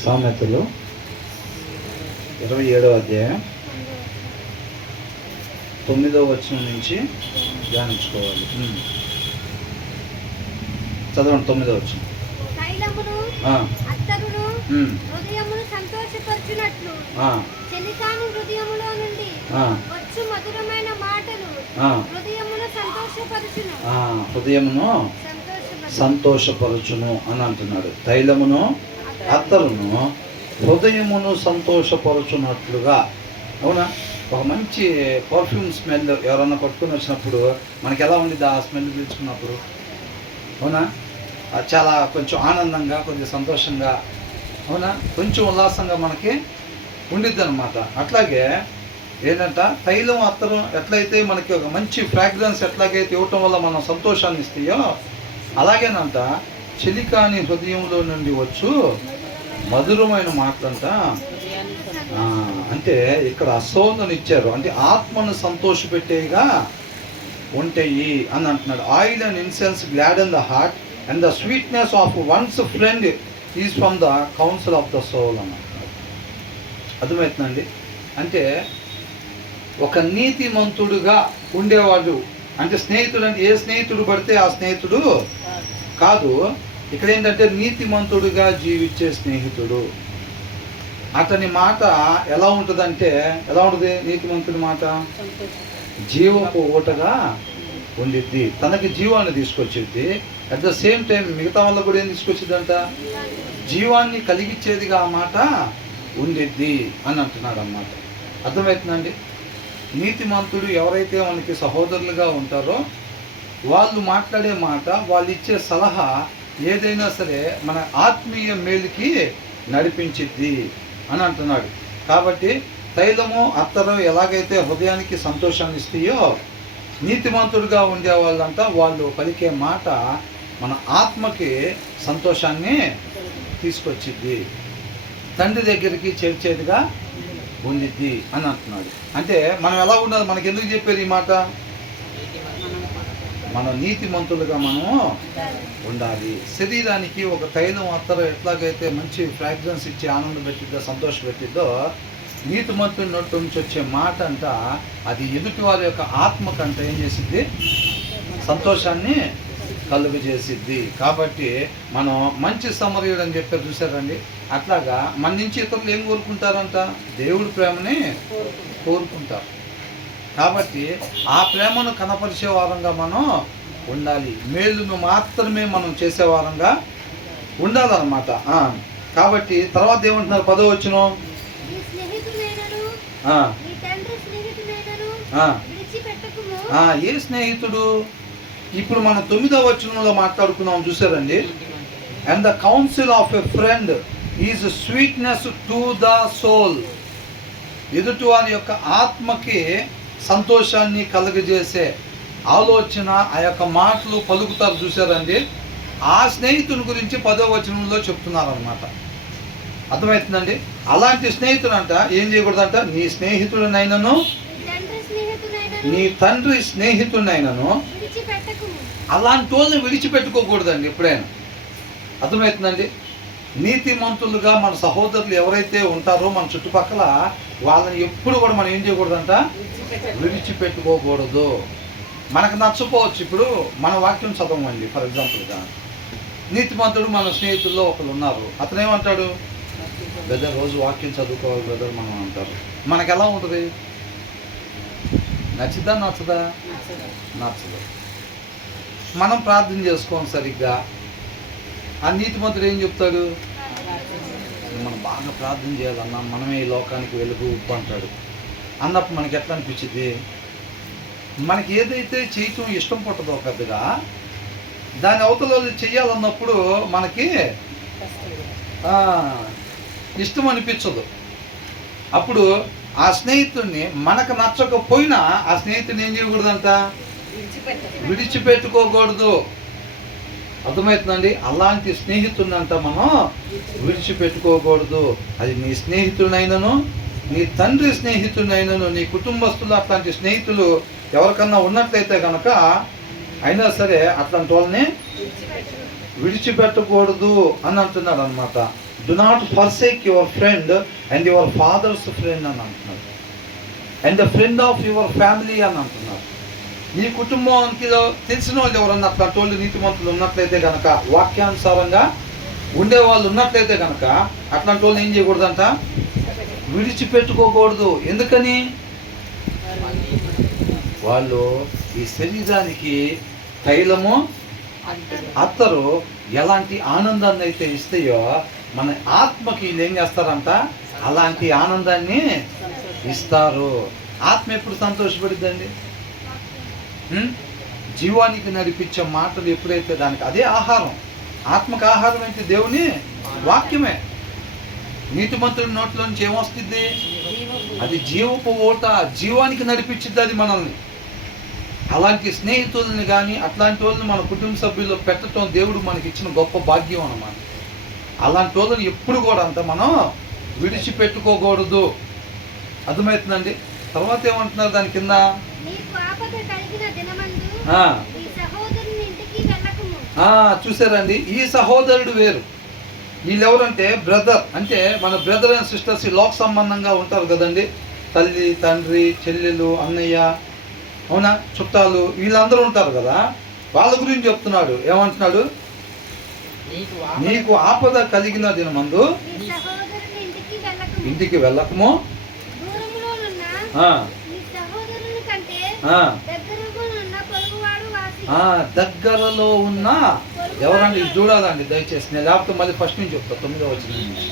సామెతలు 27వ అధ్యాయం 9వ వచనం నుంచి ధ్యానించుకోవాలి. చదవండి. 9వ వచనం. తైలమును అత్తరును హృదయమును సంతోషపరచునట్లు చెలికాని హృదయములో నుండి వచ్చు మధురమైన మాటలు హృదయమును సంతోషపరచును. హృదయమును సంతోషపరచును అని అంటున్నాడు. తైలమును అత్తరును హృదయమును సంతోషపరచునట్లుగా. అవునా? ఒక మంచి పర్ఫ్యూమ్ స్మెల్ ఎవరన్నా పట్టుకుని వచ్చినప్పుడు మనకి ఎలా ఉండిద్ది ఆ స్మెల్ పీల్చుకున్నప్పుడు? అవునా? చాలా కొంచెం ఆనందంగా, కొంచెం సంతోషంగా, అవునా, కొంచెం ఉల్లాసంగా మనకి ఉండిద్ది అనమాట. అట్లాగే ఏంటంట, తైలం అత్తరం ఎట్లయితే మనకి ఒక మంచి ఫ్రాగ్రెన్స్ ఎట్లాగైతే ఇవ్వటం వల్ల మనం సంతోషాన్ని ఇస్తాయో, అలాగేనంట చెలికాని హృదయంలో నుండి వచ్చు మధురమైన మాటలంట. అంటే ఇక్కడ అసౌందను ఇచ్చారు, అంటే ఆత్మను సంతోషపెట్టేగా ఉంటాయి అని అంటున్నాడు. Oil and incense gladden the heart and the sweetness of one's friend is from the council of the soul అని అంటున్నాడు. అర్థమవుతుందండి? అంటే ఒక నీతిమంతుడుగా ఉండేవాడు, అంటే స్నేహితుడు అంటే ఏ స్నేహితుడు పడితే ఆ స్నేహితుడు కాదు. ఇక్కడ ఏంటంటే నీతిమంతుడుగా జీవించే స్నేహితుడు. అతని మాట ఎలా ఉంటుందంటే, ఎలా ఉంటుంది నీతిమంతుడి మాట? జీవపు ఊటగా ఉండిద్ది, తనకి జీవాన్ని తీసుకొచ్చిద్ది. అట్ ద సేమ్ టైం మిగతా వాళ్ళకు కూడా ఏం తీసుకొచ్చిద్దంట? జీవాన్ని కలిగించేదిగా ఆ మాట ఉండిద్ది అని అంటున్నాడు అన్నమాట. అర్థమవుతుందండి? నీతిమంతుడు ఎవరైతే మనకి సహోదరులుగా ఉంటారో వాళ్ళు మాట్లాడే మాట, వాళ్ళు ఇచ్చే సలహా ఏదైనా సరే మన ఆత్మీయ మేలుకి నడిపించిద్ది అని అంటున్నాడు. కాబట్టి తైలము అత్తరు ఎలాగైతే హృదయానికి సంతోషాన్ని ఇస్తాయో, నీతిమంతుడుగా ఉండే వాళ్ళంతా వాళ్ళు పలికే మాట మన ఆత్మకి సంతోషాన్ని తీసుకొచ్చిద్ది, తండ్రి దగ్గరికి చేర్చేదిగా ఉండిద్ది అని అంటున్నాడు. అంటే మనం ఎలా ఉండాలి? మనకి ఎందుకు చెప్పారు ఈ మాట? మన నీతిమంతులుగా మనము ఉండాలి. శరీరానికి ఒక తైలం అత్తరు ఎట్లాగైతే మంచి ఫ్రాగ్రెన్స్ ఇచ్చి ఆనందం పెట్టిద్దో, సంతోష పెట్టిద్దో, నీతిమంతుడి నోటి నుంచి వచ్చే మాట అంట అది ఎదుటి వారి యొక్క ఆత్మకంట ఏం చేసిద్ది? సంతోషాన్ని కలుగు చేసిద్ది. కాబట్టి మనం మంచి సమరయుడు అని చెప్పారు, చూసారండి? అట్లాగా మన నుంచి ఇతరులు ఏం కోరుకుంటారంట? దేవుడి ప్రేమని కోరుకుంటారు. కాబట్టి ఆ ప్రేమను కనపరిచే వారంగా మనం ఉండాలి. మేలును మాత్రమే మనం చేసే వారంగా ఉండాలన్నమాట. కాబట్టి తర్వాత ఏమంటున్నారు? 10వ వచనం. ఏ స్నేహితుడు? ఇప్పుడు మనం 9వ వచనంలో మాట్లాడుకున్నాం, చూసారండి? And the council of a friend is sweetness to the soul. ఎదుటి వారి యొక్క ఆత్మకి సంతోషాన్ని కలుగజేసే ఆలోచన, ఆ యొక్క మాటలు పలుకుతారు, చూసారండి? ఆ స్నేహితుని గురించి 10వ వచనంలో చెప్తున్నారనమాట. అర్థమవుతుందండి? అలాంటి స్నేహితుడు అంట ఏం చేయకూడదంట? నీ స్నేహితుడినైనను, నీ తండ్రి స్నేహితుడినైనను అలాంటి వాళ్ళని విడిచిపెట్టుకోకూడదండి ఎప్పుడైనా. అర్థమవుతుందండి? నీతిమంతులుగా మన సహోదరులు ఎవరైతే ఉంటారో మన చుట్టుపక్కల, వాళ్ళని ఎప్పుడు కూడా మనం ఏం చేయకూడదంట? విడిచిపెట్టుకోకూడదు. మనకు నచ్చపోవచ్చు. ఇప్పుడు మన వాక్యం చదవండి. ఫర్ ఎగ్జాంపుల్గా నీతిమంతుడు మన స్నేహితుల్లో ఒకరు ఉన్నారు. అతను ఏమంటాడు? బ్రదర్ రోజు వాక్యం చదువుకోవాలి బ్రదర్ మనం అంటారు. మనకు ఎలా ఉంటుంది? నచ్చిద్దా? నచ్చదా? నచ్చదు. మనం ప్రార్థన చేసుకోం సరిగ్గా. ఆ నీతిమంతుడు ఏం చెప్తాడు? మనం బాగా ప్రార్థన చేయాలన్నా, మనమే ఈ లోకానికి వెలుగు ఉప్పు అంటాడు. అన్నప్పుడు మనకి ఎట్లా అనిపించింది? మనకి ఏదైతే చేయటం ఇష్టం పుట్టదో పెద్దగా, దాని అవతల చెయ్యాలన్నప్పుడు మనకి ఇష్టం అనిపించదు. అప్పుడు ఆ స్నేహితుడిని మనకు నచ్చకపోయినా ఆ స్నేహితుడిని ఏం చేయకూడదంట? విడిచిపెట్టుకోకూడదు. అర్థమవుతుందండి? అలాంటి స్నేహితుడిని అంట మనం విడిచిపెట్టుకోకూడదు. అది నీ స్నేహితుడినైనను, నీ తండ్రి స్నేహితుడినైనను, నీ కుటుంబస్తులు అట్లాంటి స్నేహితులు ఎవరికన్నా ఉన్నట్లయితే కనుక అయినా సరే అట్లాంటి వాళ్ళని విడిచిపెట్టకూడదు అని అంటున్నాడు అనమాట. Do not forsake your friend and your father's friend అని అంటున్నారు, and the friend of your family అని అంటున్నారు. నీ కుటుంబానికి తెలిసిన వాళ్ళు ఎవరన్నా అట్లాంటి వాళ్ళు నీతిమంతులు ఉన్నట్లయితే కనుక, వాక్యానుసారంగా ఉండేవాళ్ళు ఉన్నట్లయితే కనుక అట్లాంటి వాళ్ళు ఏం చేయకూడదంట, విడిచిపెట్టుకోకూడదు. ఎందుకని? వాళ్ళు ఈ శరీరానికి తైలము అత్తరు ఎలాంటి ఆనందాన్ని అయితే ఇస్తాయో మన ఆత్మకి వీళ్ళు ఏం చేస్తారంట, అలాంటి ఆనందాన్ని ఇస్తారు. ఆత్మ ఎప్పుడు సంతోషపడుద్దండి? జీవానికి నడిపించే మాటలు ఎప్పుడైతే దానికి అదే ఆహారం. ఆత్మకు ఆహారం ఏంటి? దేవుని వాక్యమే. నీతిమంతుడి నోట్లో నుంచి ఏమొస్తుంది? అది జీవపు ఓట, జీవానికి నడిపించింది అది మనల్ని. అలాంటి స్నేహితుల్ని కానీ అట్లాంటి వాళ్ళని మన కుటుంబ సభ్యుల్లో పెట్టడం దేవుడు మనకి ఇచ్చిన గొప్ప భాగ్యం అన్నమాట. అలాంటి వాళ్ళని ఎప్పుడు కూడా అంత మనం విడిచిపెట్టుకోకూడదు. అర్థమవుతుందండి? తర్వాత ఏమంటున్నారు దాని కింద? చూసారండి, ఈ సహోదరుడు వేరు. వీళ్ళెవరంటే బ్రదర్, అంటే మన బ్రదర్ అండ్ సిస్టర్స్ లోక సంబంధంగా ఉంటారు కదండి. తల్లి, తండ్రి, చెల్లెలు, అన్నయ్య, అవునా, చుట్టాలు, వీళ్ళందరూ ఉంటారు కదా. వాళ్ళ గురించి చెప్తున్నాడు. ఏమంటున్నాడు? నీకు ఆపద కలిగిన దినమందు ఇంటికి వెళ్ళకము, దగ్గరలో ఉన్న ఎవరండి చూడాలండి దయచేసి. నేను లేకపోతే మళ్ళీ ఫస్ట్ నుంచి చెప్తా, 9వ వచనం నుంచి.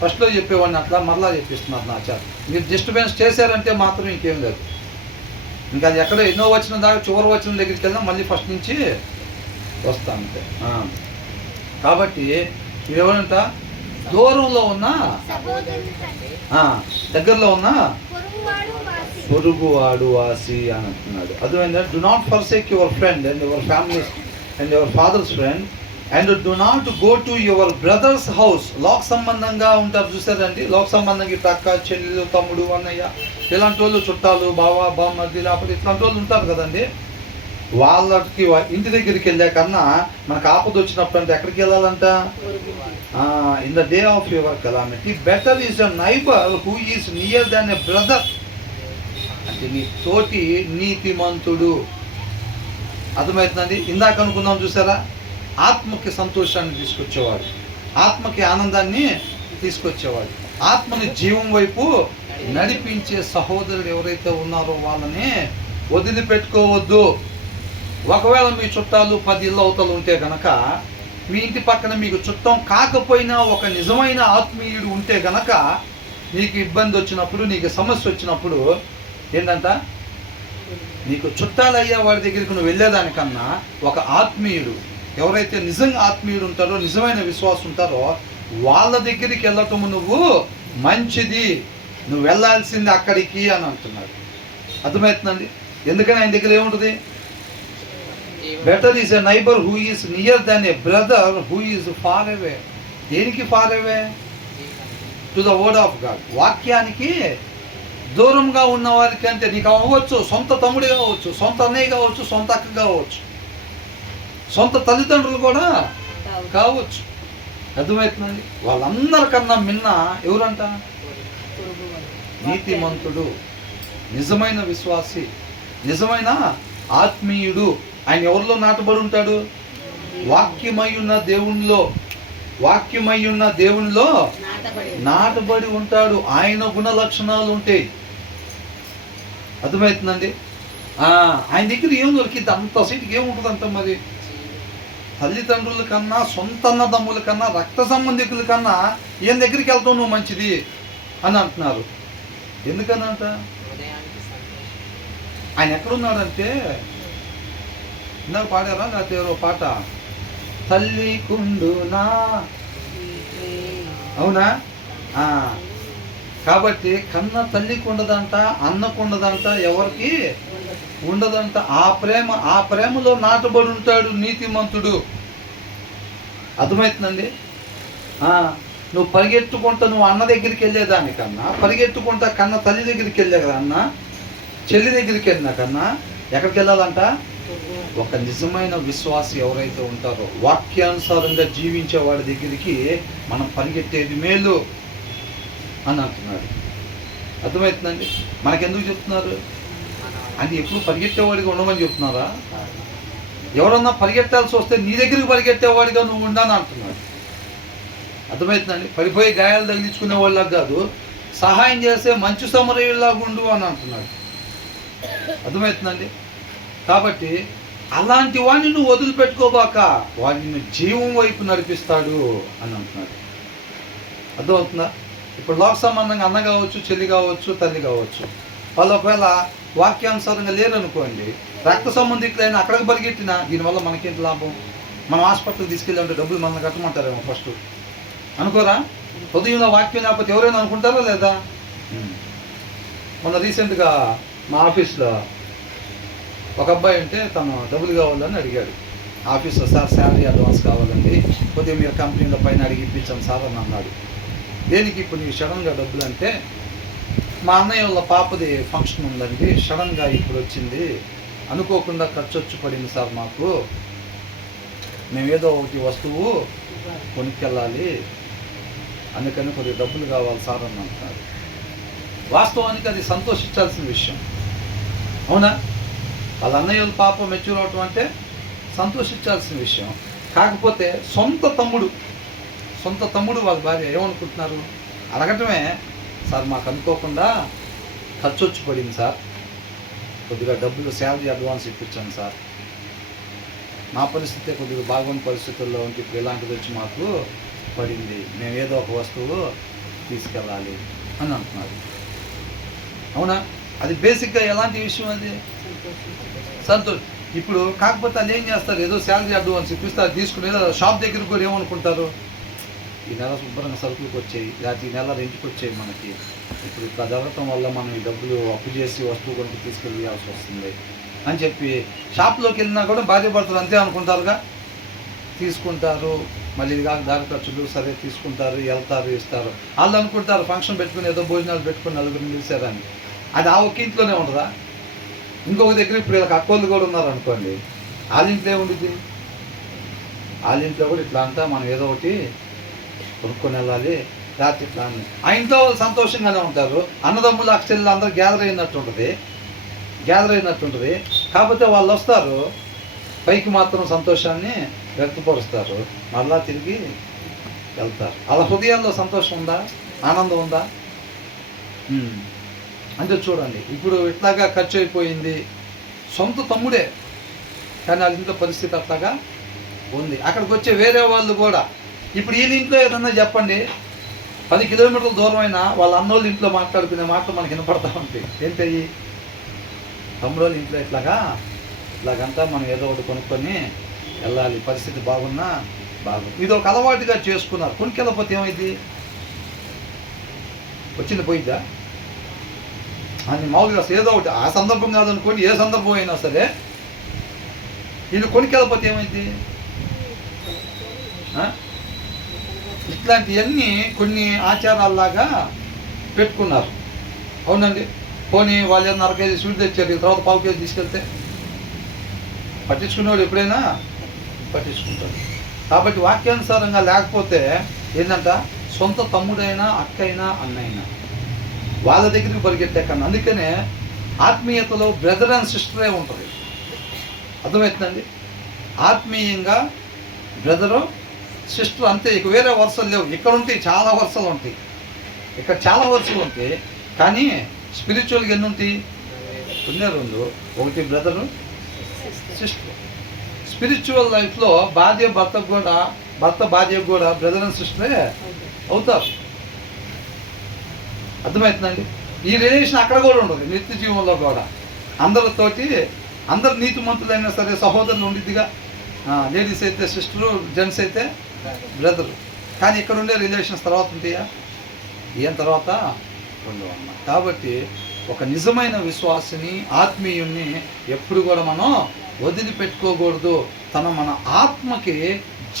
ఫస్ట్లో చెప్పేవాడిని అట్లా మరలా చెప్పిస్తున్నారు నా చేత. మీరు డిస్టర్బెన్స్ చేశారంటే మాత్రం ఇంకేం లేదు. ఇంకా అది ఎక్కడో ఎన్నో వచనం దాకా చివరి వచనం దగ్గరికి వెళ్దాం, మళ్ళీ ఫస్ట్ నుంచి వస్తా అంతే. కాబట్టి ఎవరంట? దూరంలో ఉన్న, దగ్గరలో ఉన్న పొరుగువాడు వాసి అని అంటున్నాడు. అదేంటంటే do not forsake your friend and your family and your father's friend and do not go to your brother's house. లోక సంబంధంగా ఉంటారు చూసారండి. లోక సంబంధంగా ఇప్పుడు అక్క, చెల్లెలు, తమ్ముడు, అన్నయ్య, ఇలాంటి వాళ్ళు, చుట్టాలు, బావ, బామ్మది, లేకపోతే ఇట్లాంటి వాళ్ళు ఉంటారు కదండి. వాళ్ళకి ఇంటి దగ్గరికి వెళ్ళే కన్నా మనకు ఆపద వచ్చినప్పుడు అంటే ఎక్కడికి వెళ్ళాలంట? In the day of your calamity better is a neighbour who is near than a brother. అంటే నీ తోటి నీతిమంతుడు. అర్థమవుతుందండి? ఇందాక అనుకున్నాం చూసారా, ఆత్మకి సంతోషాన్ని తీసుకొచ్చేవాడు, ఆత్మకి ఆనందాన్ని తీసుకొచ్చేవాడు, ఆత్మని జీవం వైపు నడిపించే సహోదరుడు ఎవరైతే ఉన్నారో వాళ్ళని వదిలిపెట్టుకోవద్దు. ఒకవేళ మీ చుట్టాలు 10 ఇళ్ళ అవతలు ఉంటే కనుక, మీ ఇంటి పక్కన మీకు చుట్టం కాకపోయినా ఒక నిజమైన ఆత్మీయుడు ఉంటే కనుక, నీకు ఇబ్బంది వచ్చినప్పుడు, నీకు సమస్య వచ్చినప్పుడు ఏంటంట, నీకు చుట్టాలయ్యా వాడి దగ్గరికి నువ్వు వెళ్ళేదానికన్నా ఒక ఆత్మీయుడు, ఎవరైతే నిజంగా ఆత్మీయుడు ఉంటారో, నిజమైన విశ్వాసం ఉంటారో వాళ్ళ దగ్గరికి వెళ్ళటము నువ్వు మంచిది. నువ్వు వెళ్ళాల్సింది అక్కడికి అని అంటున్నాడు. అర్థమవుతుందండి? ఎందుకని ఆయన దగ్గర ఏముంటుంది? Better is a neighbour who is near than a brother who is far away. దేనికి far away? To the word of God. వాక్యానికి దూరంగా ఉన్న వారికి అంటే నీకు అవ్వచ్చు సొంత తమ్ముడు కావచ్చు, సొంత అన్నయ్య కావచ్చు, సొంత అక్క కావచ్చు, సొంత తల్లిదండ్రులు కూడా కావచ్చు. అర్థమవుతుందండి? వాళ్ళందరికన్నా మిన్న ఎవరంట? నీతిమంతుడు, నిజమైన విశ్వాసి, నిజమైన ఆత్మీయుడు. ఆయన ఎవరిలో నాటబడి ఉంటాడు? వాక్యమయ్యున్న దేవునిలో, వాక్యమయ్యున్న దేవునిలో నాటబడి ఉంటాడు. ఆయన గుణ లక్షణాలు ఉంటాయి. అర్థమవుతుందండి? ఆయన దగ్గర ఏం దొరికింది? అంత సీటుకి ఏముంటుంది అంత? మరి తల్లిదండ్రుల కన్నా, సొంత అన్నదమ్ముల కన్నా, రక్త సంబంధికుల కన్నా ఈయన దగ్గరికి వెళ్తావు నువ్వు మంచిది అని అంటున్నారు. ఎందుకనంట? ఆయన ఎక్కడున్నాడంటే, ఇందాక పాడారా లేకపోతే ఎవరో పాట, తల్లి కుండునా, అవునా? కాబట్టి కన్న తల్లికి ఉండదంట, అన్నకు ఉండదంట, ఎవరికి ఉండదంట. ఆ ప్రేమలో నాటబడి ఉంటాడు నీతిమంతుడు. అర్థమవుతుందండి? నువ్వు పరిగెత్తుకుంటా నువ్వు అన్న దగ్గరికి వెళ్ళేదానికన్నా, పరిగెత్తుకుంటా కన్న తల్లి దగ్గరికి వెళ్ళే కదా, అన్న చెల్లి దగ్గరికి వెళ్ళినా కన్నా ఎక్కడికి వెళ్ళాలంట? ఒక నిజమైన విశ్వాసి ఎవరైతే ఉంటారో, వాక్యానుసారంగా జీవించే వాడి దగ్గరికి మనం పరిగెత్తేది మేలు అని అంటున్నాడు. అర్థమవుతుందండి? మనకెందుకు చెప్తున్నారు అంటే? ఎప్పుడు పరిగెత్తేవాడిగా ఉండమని చెప్తున్నారా? ఎవరన్నా పరిగెత్తాల్సి వస్తే నీ దగ్గరికి పరిగెత్తేవాడిగా నువ్వు ఉండని అంటున్నాడు. అర్థమవుతుందండి? పడిపోయి గాయాలు తగిలించుకునే వాళ్ళకి కాదు, సహాయం చేసే మంచి సమరయుల్లాగా ఉండు అని అంటున్నాడు. అర్థమవుతుందండి? కాబట్టి అలాంటి వాడిని నువ్వు వదిలిపెట్టుకోబాక, వాడిని జీవం వైపు నడిపిస్తాడు అని అంటున్నాడు. అర్థమవుతుందా? ఇప్పుడు లోక సంబంధంగా అన్న కావచ్చు, చెల్లి కావచ్చు, తల్లి కావచ్చు, వాళ్ళు ఒకవేళ వాక్యానుసారంగా లేరనుకోండి, రక్త సంబంధికులైన అక్కడికి పరిగెట్టినా దీనివల్ల మనకేంటి లాభం? మనం హాస్పిటల్కి తీసుకెళ్ళి ఉంటే డబ్బులు మనల్ని కట్టమంటారేమో ఫస్ట్, అనుకోరా? ఉదయంలో వాక్యం లేకపోతే ఎవరైనా అనుకుంటారా లేదా? మొన్న రీసెంట్గా మా ఆఫీస్లో ఒక అబ్బాయి ఉంటే తను డబ్బులు కావాలని అడిగాడు. ఆఫీస్లో సార్ శాలరీ అడ్వాన్స్ కావాలండి, కొద్దిగా మీరు కంపెనీల పైన అడిగి ఇప్పించాం సార్ అని అన్నాడు. దేనికి ఇప్పుడు నీకు సడన్గా డబ్బులు అంటే, మా అన్నయ్య వాళ్ళ పాపది ఫంక్షన్ ఉందండి, సడన్గా ఇప్పుడు వచ్చింది, అనుకోకుండా ఖర్చు వచ్చి పడింది సార్ మాకు, మేము ఏదో ఒకటి వస్తువు కొనుక్కెళ్ళాలి, అందుకని కొద్దిగా డబ్బులు కావాలి సార్ అని అంటున్నారు. వాస్తవానికి అది సంతోషించాల్సిన విషయం, అవునా? వాళ్ళ అన్నయ్య వాళ్ళ పాప మెచ్యూర్ అవటం అంటే సంతోషించాల్సిన విషయం. కాకపోతే సొంత తమ్ముడు వాళ్ళ భార్య ఏమనుకుంటున్నారు? అడగటమే, సార్ మాకు అనుకోకుండా ఖర్చు వచ్చి పడింది సార్, కొద్దిగా డబ్బులు శాలరీ అడ్వాన్స్ ఇప్పించాను సార్, మా పరిస్థితి కొద్దిగా బాగున్న పరిస్థితుల్లో ఉంటే ఇప్పుడు ఇలాంటిది వచ్చి మాకు పడింది, మేము ఏదో ఒక వస్తువు తీసుకెళ్ళాలి అని అంటున్నారు. అవునా? అది బేసిక్గా ఎలాంటి విషయం? అది సంతోషం. ఇప్పుడు కాకపోతే వాళ్ళు ఏం చేస్తారు, ఏదో శాలరీ అడ్వాన్స్ ఇప్పిస్తారు, తీసుకుని షాప్ దగ్గరికి కూడా ఏమనుకుంటారు, ఈ నెల శుభ్రంగా సరుకులకు వచ్చాయి, లేకపోతే ఈ నెల రెంట్కి వచ్చాయి మనకి, ఇప్పుడు ఇట్లా జరగటం వల్ల మనం ఈ డబ్బులు అప్పు చేసి వస్తువు కొనుక్కు తీసుకెళ్ళాల్సి వస్తుంది అని చెప్పి షాప్లోకి వెళ్ళినా కూడా భార్య భర్తలు అంతే అనుకుంటారుగా, తీసుకుంటారు. మళ్ళీ ఇది కాక దారి ఖర్చులు సరే తీసుకుంటారు, వెళ్తారు, ఇస్తారు. వాళ్ళు అనుకుంటారు ఫంక్షన్ పెట్టుకుని ఏదో భోజనాలు పెట్టుకుని నలుగురిని పిలిచారని. అది ఆ ఒక్క ఇంట్లోనే ఉండదా? ఇంకొక దగ్గర ఇప్పుడు వీళ్ళకి అక్కోళ్ళు కూడా ఉన్నారు అనుకోండి, వాళ్ళ ఇంట్లో ఏముండిద్ది? వాళ్ళ ఇంట్లో కూడా ఇట్లా అంతా మనం ఏదో ఒకటి కొనుక్కొని వెళ్ళాలి, రాత్రి ఇట్లా అని ఆ ఇంట్లో సంతోషంగానే ఉంటారు. అన్నదమ్ములు అక్షలు అందరూ గ్యాదర్ అయినట్టుంటుంది. కాకపోతే వాళ్ళు వస్తారు, పైకి మాత్రం సంతోషాన్ని వ్యక్తపరుస్తారు, మళ్ళా తిరిగి వెళ్తారు. అలా హృదయాల్లో సంతోషం ఉందా? ఆనందం ఉందా? అంటే చూడండి, ఇప్పుడు ఇట్లాగా ఖర్చు అయిపోయింది, సొంత తమ్ముడే, కానీ వాళ్ళ ఇంట్లో పరిస్థితి అట్లాగా ఉంది. అక్కడికి వచ్చే వేరే వాళ్ళు కూడా ఇప్పుడు వీళ్ళ ఇంట్లో ఏదన్నా చెప్పండి, 10 కిలోమీటర్ల దూరం అయినా వాళ్ళ అన్నోళ్ళ ఇంట్లో మాట్లాడుకునే మాటలు మనకి వినపడతా ఉంటాయి. ఏంటయ్యి? తమ్ముడోళ్ళ ఇంట్లో ఇట్లాగంతా మనం ఏదో ఒకటి కొనుక్కొని వెళ్ళాలి, పరిస్థితి బాగున్నా బాగుంది. ఇది ఒక అలవాటుగా చేసుకున్నారు. కొనుక్కెళ్ళకపోతే ఏమైంది? వచ్చింది పోయిద్దా? అని మామూలుగా ఏదో ఒకటి ఆ సందర్భం కాదనుకోండి, ఏ సందర్భం అయినా సరే వీళ్ళు కొనుక్కెళ్ళకపోతే ఏమైంది? ఇట్లాంటివన్నీ కొన్ని ఆచారాల్లాగా పెట్టుకున్నారు. అవునండి, పోనీ వాళ్ళు ఏదైనా 1/2 కేజీ స్వీట్ తెచ్చారు, తర్వాత 1/2 కేజీ తీసుకెళ్తే పట్టించుకునేవాడు ఎప్పుడైనా పట్టించుకుంటాడు. కాబట్టి వాక్యానుసారంగా లేకపోతే ఏంటంట, సొంత తమ్ముడైనా అక్కైనా అన్నైనా వాళ్ళ దగ్గరికి పరిగెత్తే కన్నా. అందుకనే ఆత్మీయతలో బ్రదర్ అండ్ సిస్టరే ఉంటుంది. అర్థమవుతుందండి? ఆత్మీయంగా బ్రదరు సిస్టర్ అంతే, ఇక వేరే వరుసలు లేవు. ఇక్కడ ఉంటాయి చాలా వరుసలు ఉంటాయి, ఇక్కడ చాలా వరుసలు ఉంటాయి, కానీ స్పిరిచువల్గా ఎన్ని ఉంటాయి? 2. ఒకటి బ్రదరు, సిస్టర్. స్పిరిచువల్ లైఫ్లో భర్త భార్యకు కూడా బ్రదర్ అండ్ సిస్టరే అవుతారు. అర్థమవుతుందండి? ఈ రిలేషన్ అక్కడ కూడా ఉండదు, నిత్య జీవంలో కూడా అందరితోటి, అందరు నీతిమంతులైనా సరే సహోదరులు ఉండిద్దిగా. లేడీస్ అయితే సిస్టరు, జెంట్స్ అయితే బ్రదరు. కానీ ఇక్కడ ఉండే రిలేషన్స్ తర్వాత ఉంటాయా? ఏం తర్వాత ఉండవు అన్నమాట. కాబట్టి ఒక నిజమైన విశ్వాసిని, ఆత్మీయుణ్ణి ఎప్పుడు కూడా మనం వదిలిపెట్టుకోకూడదు. మన ఆత్మకి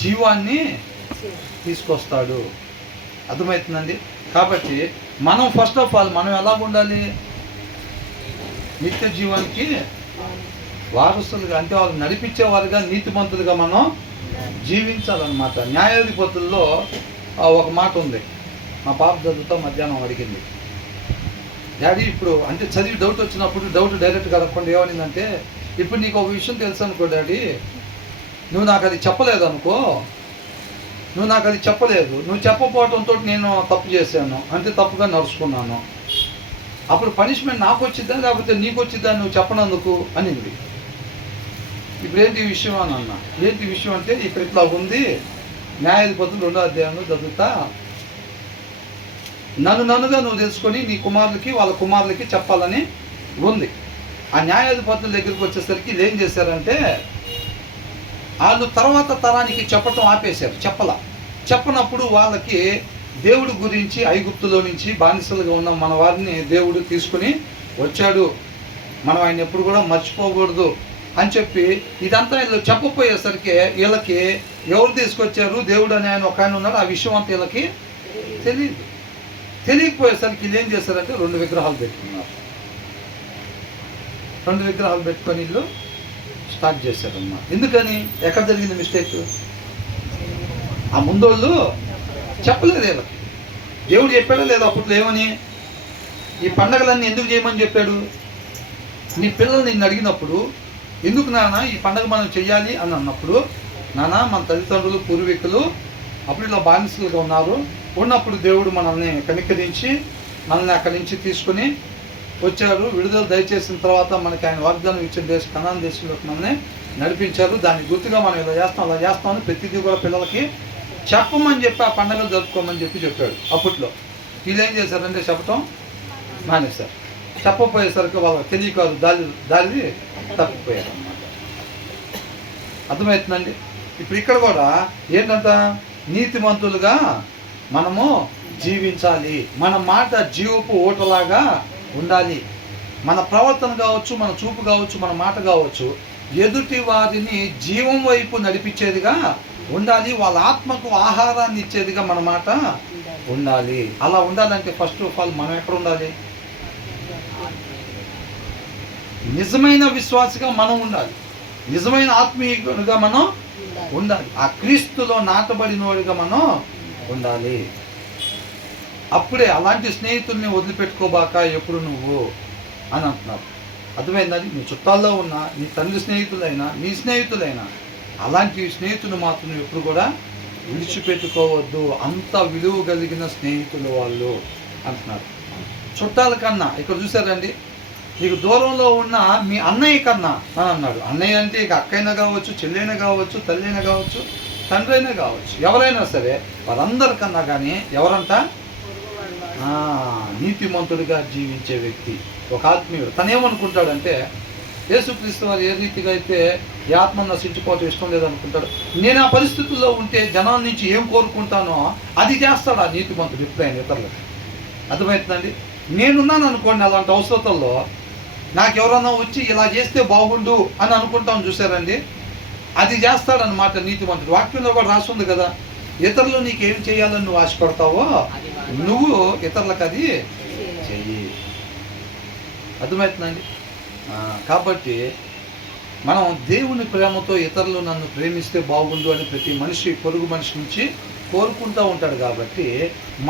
జీవాన్ని తీసుకొస్తాడు. అర్థమవుతుందండి? కాబట్టి మనం ఫస్ట్ ఆఫ్ ఆల్ మనం ఎలా ఉండాలి? నిత్య జీవానికి వారసులుగా అంటే వాళ్ళు నడిపించేవారుగా నీతిమంతులుగా మనం జీవించాలన్నమాట. న్యాయాధిపతుల్లో ఒక మాట ఉంది. మా పాప చదువుతో మధ్యాహ్నం అడిగింది, డాడీ ఇప్పుడు అంటే చదివి డౌట్ వచ్చినప్పుడు డౌట్ డైరెక్ట్ కలగకుండా ఏమనిందంటే, ఇప్పుడు నీకు ఒక విషయం తెలుసు అనుకో డాడీ, నువ్వు నాకు అది చెప్పలేదు అనుకో, నువ్వు నాకు అది చెప్పలేదు, నువ్వు చెప్పకపోవడంతో నేను తప్పు చేశాను అంటే తప్పుగా నడుచుకున్నాను, అప్పుడు పనిష్మెంట్ నాకు వచ్చిద్దా లేకపోతే నీకు వచ్చిద్దా నువ్వు చెప్పనందుకు అనింది. ఇప్పుడు ఏంటి విషయం అని అన్నా. ఏంటి విషయం అంటే ఇక్కడ ఇట్లా ఉంది, న్యాయాధిపతులు 2వ అధ్యాయంలో చదువుతా, నన్నుగా నువ్వు తెలుసుకొని నీ కుమారులకి వాళ్ళ కుమారులకి చెప్పాలని ఉంది. ఆ న్యాయాధిపతుల దగ్గరికి వచ్చేసరికి ఏం చేశారంటే, వాళ్ళు తర్వాత తరానికి చెప్పటం ఆపేశారు, చెప్పనప్పుడు వాళ్ళకి దేవుడి గురించి ఐగుప్తులో నుంచి బానిసలుగా ఉన్న మన వారిని దేవుడు తీసుకుని వచ్చాడు, మనం ఆయన ఎప్పుడు కూడా మర్చిపోకూడదు అని చెప్పి ఇదంతా వీళ్ళు చెప్పపోయేసరికి వీళ్ళకి ఎవరు తీసుకొచ్చారు, దేవుడు అని ఆయన ఒక ఆయన ఉన్నాడు, ఆ విషయం అంతా వీళ్ళకి తెలియకపోయేసరికి వీళ్ళు ఏం చేశారంటే 2 విగ్రహాలు పెట్టుకున్నారు. 2 విగ్రహాలు పెట్టుకొని వీళ్ళు స్టార్ట్ చేశారన్నమాట. ఎందుకని? ఎక్కడ జరిగింది మిస్టేక్? ఆ ముందోళ్ళు చెప్పలేదు వీళ్ళకి. దేవుడు చెప్పాడా లేదా అప్పట్లో ఏమని, ఈ పండగలన్నీ ఎందుకు చేయమని చెప్పాడు? నీ పిల్లలు నిన్ను అడిగినప్పుడు ఎందుకు నాన్న ఈ పండగ మనం చెయ్యాలి అని అన్నప్పుడు, నాన్న మన తల్లిదండ్రులు పూర్వీకులు అప్పుడు ఇలా బానిసలుగా ఉన్నప్పుడు దేవుడు మనల్ని కనికరించి మనల్ని అక్కడి నుంచి తీసుకుని వచ్చారు, విడుదల దయచేసిన తర్వాత మనకి ఆయన వాగ్దానం ఇచ్చిన దేశం కనాన్ దేశంలోకి మనల్ని నడిపించారు, దానికి గుర్తుగా మనం ఇలా చేస్తామని ప్రతిదీ కూడా పిల్లలకి చెప్పమని చెప్పి ఆ పండుగలు జరుపుకోమని చెప్పాడు. అప్పట్లో వీళ్ళు ఏం చేశారంటే చెప్పటం మానేశారు. చెప్పపోయేసరికి వాళ్ళకి తెలియకాదు దారి తప్పిపోయారు అన్నమాట. అర్థమవుతుందండి? ఇప్పుడు ఇక్కడ కూడా ఏంటంట, నీతిమంతులుగా మనము జీవించాలి, మన మాట జీవపు ఓటలాగా ఉండాలి, మన ప్రవర్తన కావచ్చు, మన చూపు కావచ్చు, మన మాట కావచ్చు ఎదుటి వారిని జీవం వైపు నడిపించేదిగా ఉండాలి, వాళ్ళ ఆత్మకు ఆహారాన్ని ఇచ్చేదిగా మన మాట ఉండాలి. అలా ఉండాలంటే ఫస్ట్ ఆఫ్ ఆల్ మనం ఎక్కడ ఉండాలి? నిజమైన విశ్వాసిగా మనం ఉండాలి, నిజమైన ఆత్మీయుగా మనం ఉండాలి, ఆ క్రీస్తులో నాటబడినవాడిగా మనం ఉండాలి. అప్పుడే అలాంటి స్నేహితుల్ని వదిలిపెట్టుకోబాక ఎప్పుడు నువ్వు అని అంటున్నారు. అర్థమైందని? నీ చుట్టాల్లో ఉన్న నీ తండ్రి స్నేహితులైనా నీ స్నేహితులైనా అలాంటి స్నేహితులు మాత్రం ఎప్పుడు కూడా విడిచిపెట్టుకోవద్దు, అంత విలువ కలిగిన స్నేహితులు వాళ్ళు అంటున్నారు. చుట్టాల కన్నా ఇక్కడ చూసారండి, నీకు దూరంలో ఉన్న మీ అన్నయ్య కన్నా అని అన్నాడు. అన్నయ్య అంటే ఇక అక్కైనా కావచ్చు, చెల్లైనా కావచ్చు, తల్లైనా కావచ్చు, తండ్రి అయినా కావచ్చు, ఎవరైనా సరే వారందరికన్నా కానీ ఎవరంట? నీతిమంతుడిగా జీవించే వ్యక్తి, ఒక ఆత్మీయుడు. తనేమనుకుంటాడంటే, యేసుక్రీస్తు వారు ఏ రీతిగా అయితే ఈ ఆత్మను నశించుకోవటం ఇష్టం లేదనుకుంటాడు, నేను ఆ పరిస్థితుల్లో ఉంటే జనాల నుంచి ఏం కోరుకుంటానో అది చేస్తాడు ఆ నీతిమంతుడు ఎప్పుడైనా ఇతరులకు. అర్థమవుతుందండి? నేనున్నాను అనుకోండి అలాంటి అవసరతల్లో, నాకు ఎవరన్నా వచ్చి ఇలా చేస్తే బాగుండు అని అనుకుంటాం చూసారండి, అది చేస్తాడనమాట నీతిమంతుడు. వాక్యంలో కూడా రాస్తుంది కదా, ఇతరులు నీకేం చేయాలని నువ్వు ఆశపడతావో నువ్వు ఇతరులకు అది చెయ్యి. అర్థమవుతుందండి? కాబట్టి మనం దేవుని ప్రేమతో ఇతరులు నన్ను ప్రేమిస్తే బాగుండు అని ప్రతి మనిషి పొరుగు మనిషి నుంచి కోరుకుంటూ ఉంటాడు. కాబట్టి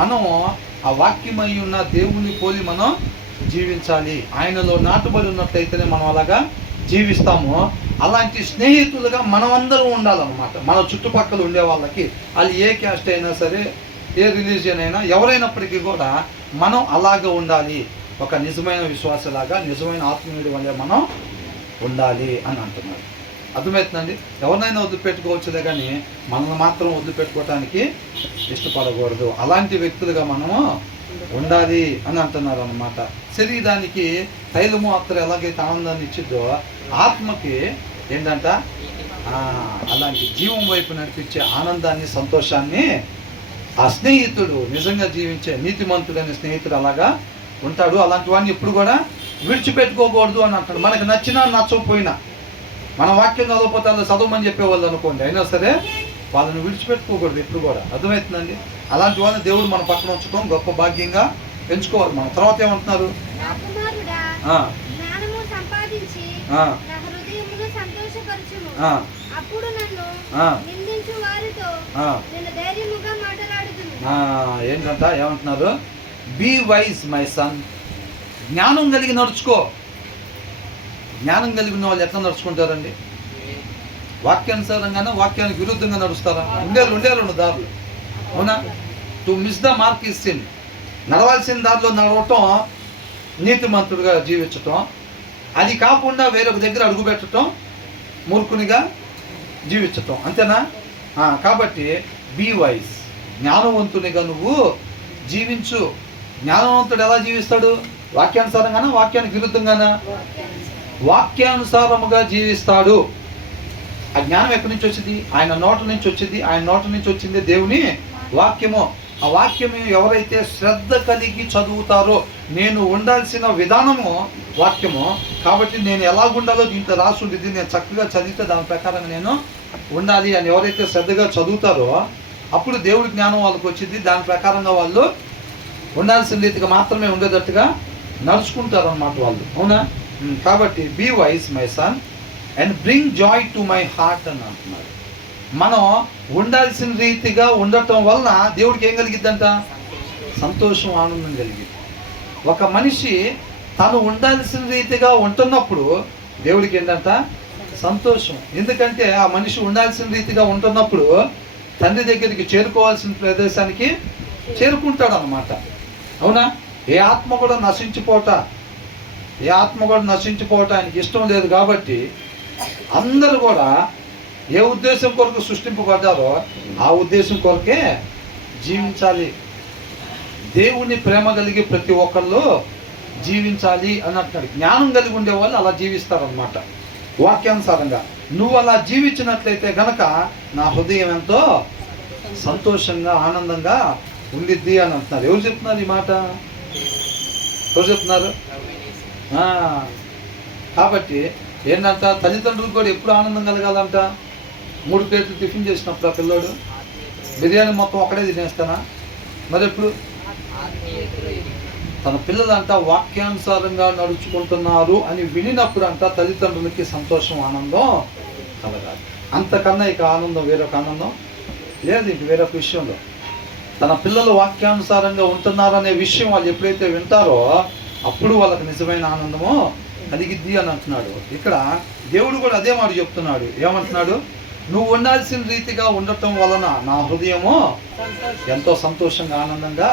మనం ఆ వాక్యమై ఉన్న దేవుని పోలి మనం జీవించాలి. ఆయనలో నాటుబడి ఉన్నట్లయితేనే మనం అలాగా జీవిస్తాము. అలాంటి స్నేహితులుగా మనమందరం ఉండాలన్నమాట. మన చుట్టుపక్కల ఉండే వాళ్ళకి, వాళ్ళు ఏ క్యాస్ట్ అయినా సరే, ఏ రిలీజియన్ అయినా, ఎవరైనప్పటికీ కూడా మనం అలాగే ఉండాలి. ఒక నిజమైన విశ్వాసలాగా, నిజమైన ఆత్మీయుడి వల్ల మనం ఉండాలి అని అంటున్నారు. అర్థమవుతుందండి? ఎవరినైనా వదిలిపెట్టుకోవచ్చులే కానీ మనల్ని మాత్రం వదిలిపెట్టుకోవటానికి ఇష్టపడకూడదు. అలాంటి వ్యక్తులుగా మనము ఉండాలి అని అంటున్నారు అన్నమాట. శరీరానికి తైలము అత్తర ఎలాగైతే ఆనందాన్ని ఇచ్చిద్దో, ఆత్మకి ఏంటంట అలాంటి జీవం వైపు నడిపించే ఆనందాన్ని, సంతోషాన్ని ఆ స్నేహితుడు, నిజంగా జీవించే నీతిమంతుడైన స్నేహితుడు అలాగా ఉంటాడు. అలాంటి వాడిని ఎప్పుడు కూడా విడిచిపెట్టుకోకూడదు అని అంటాడు. మనకు నచ్చినా నచ్చకపోయినా, మన వాక్యం చదవకపోతే అలా చదవమని చెప్పేవాళ్ళు అనుకోండి, అయినా సరే వాళ్ళని విడిచిపెట్టుకోకూడదు ఎప్పుడు కూడా. అర్థమవుతుందండి? అలాంటి వాళ్ళని దేవుడు మన పక్కన ఉంచడం గొప్ప భాగ్యంగా ఎంచుకోవాలి మనం. తర్వాత ఏమంటున్నారు? జ్ఞానము సంపాదించి నా హృదయమును ఆ, అప్పుడు నన్ను ఆ, నిందించు వారితో ఆ. నేను ధైర్యముగా మాట్లాడుదును. ఏంటంట ఏమంటున్నారు? బీ వైజ్ మై సన్, జ్ఞానం కలిగి నడుచుకో. జ్ఞానం కలిగిన వాళ్ళు ఎట్లా నడుచుకుంటారండి? వాక్యానుసారంగానే వాక్యానికి విరుద్ధంగా నడుస్తారా? ఉండే రెండు దారులు, అవునా? To miss the mark is sin. నడవాల్సిన దారిలో నడవటం నీతిమంతుడిగా జీవించటం, అది కాకుండా వేరొక దగ్గర అడుగు పెట్టడం మూర్ఖునిగా జీవించటం, అంతేనా? కాబట్టి బీ వైజ్, జ్ఞానవంతునిగా నువ్వు జీవించు. జ్ఞానవంతుడు ఎలా జీవిస్తాడు? వాక్యానుసారంగానా వాక్యానికి విరుద్ధంగానా? వాక్యానుసారముగా జీవిస్తాడు. ఆ జ్ఞానం ఎక్కడి నుంచి వచ్చింది? ఆయన నోట నుంచి వచ్చింది. ఆయన నోట నుంచి వచ్చింది దేవుని వాక్యము. ఆ వాక్యము ఎవరైతే శ్రద్ధ కలిగి చదువుతారో, నేను ఉండాల్సిన విధానము వాక్యము కాబట్టి నేను ఎలాగుండాలో దీంట్లో రాసి ఉండేది, నేను చక్కగా చదివితే దాని ప్రకారంగా నేను ఉండాలి అని ఎవరైతే శ్రద్ధగా చదువుతారో అప్పుడు దేవుడి జ్ఞానం వాళ్ళకి వచ్చింది. దాని ప్రకారంగా వాళ్ళు ఉండాల్సిన రీతిగా మాత్రమే ఉండేటట్టుగా నడుచుకుంటారు అన్నమాట వాళ్ళు, అవునా? కాబట్టి be wise my son and bring joy to my heart అని అంటున్నారు. మనం ఉండాల్సిన రీతిగా ఉండటం వలన దేవుడికి ఏం కలిగిద్దంట? సంతోషం, ఆనందం కలిగింది. ఒక మనిషి తను ఉండాల్సిన రీతిగా ఉంటున్నప్పుడు దేవుడికి ఏంటంట? సంతోషం. ఎందుకంటే ఆ మనిషి ఉండాల్సిన రీతిగా ఉంటున్నప్పుడు తండ్రి దగ్గరికి చేరుకోవాల్సిన ప్రదేశానికి చేరుకుంటాడు అన్నమాట, అవునా? ఏ ఆత్మ కూడా నశించిపోవటానికి ఇష్టం లేదు. కాబట్టి అందరూ కూడా ఏ ఉద్దేశం కొరకు సృష్టింపబడ్డారో ఆ ఉద్దేశం కొరకే జీవించాలి. దేవుని ప్రేమ కలిగి ప్రతి ఒక్కళ్ళు జీవించాలి అని అంటున్నాడు. జ్ఞానం కలిగి ఉండే వాళ్ళు అలా జీవిస్తారనమాట వాక్యానుసారంగా. నువ్వు అలా జీవించినట్లయితే గనక నా హృదయం ఎంతో సంతోషంగా ఆనందంగా ఉండిద్ది అని అంటున్నారు. ఎవరు చెప్తున్నారు ఈ మాట? ఎవరు చెప్తున్నారు? కాబట్టి ఏంటంట, తల్లిదండ్రులకు కూడా ఎప్పుడు ఆనందం కలగాలంట? 3 ప్లేట్లు టిఫిన్ చేసినప్పుడు ఆ పిల్లోడు బిర్యానీ మొత్తం ఒక్కడే తినేస్తానా? మరి ఎప్పుడు తన పిల్లలంట వాక్యానుసారంగా నడుచుకుంటున్నారు అని వినినప్పుడు అంట తల్లిదండ్రులకి సంతోషం, ఆనందం కలగాలి. అంతకన్నా ఇక ఆనందం, వేరొక ఆనందం లేదు ఇంక వేరొక విషయంలో. తన పిల్లలు వాక్యానుసారంగా ఉంటున్నారనే విషయం వాళ్ళు ఎప్పుడైతే వింటారో అప్పుడు వాళ్ళకి నిజమైన ఆనందము కలిగిద్ది అని అంటున్నాడు. ఇక్కడ దేవుడు కూడా అదే మాట చెప్తున్నాడు. ఏమంటున్నాడు? నువ్వు ఉండాల్సిన రీతిగా ఉండటం వలన నా హృదయము ఎంతో సంతోషంగా ఆనందంగా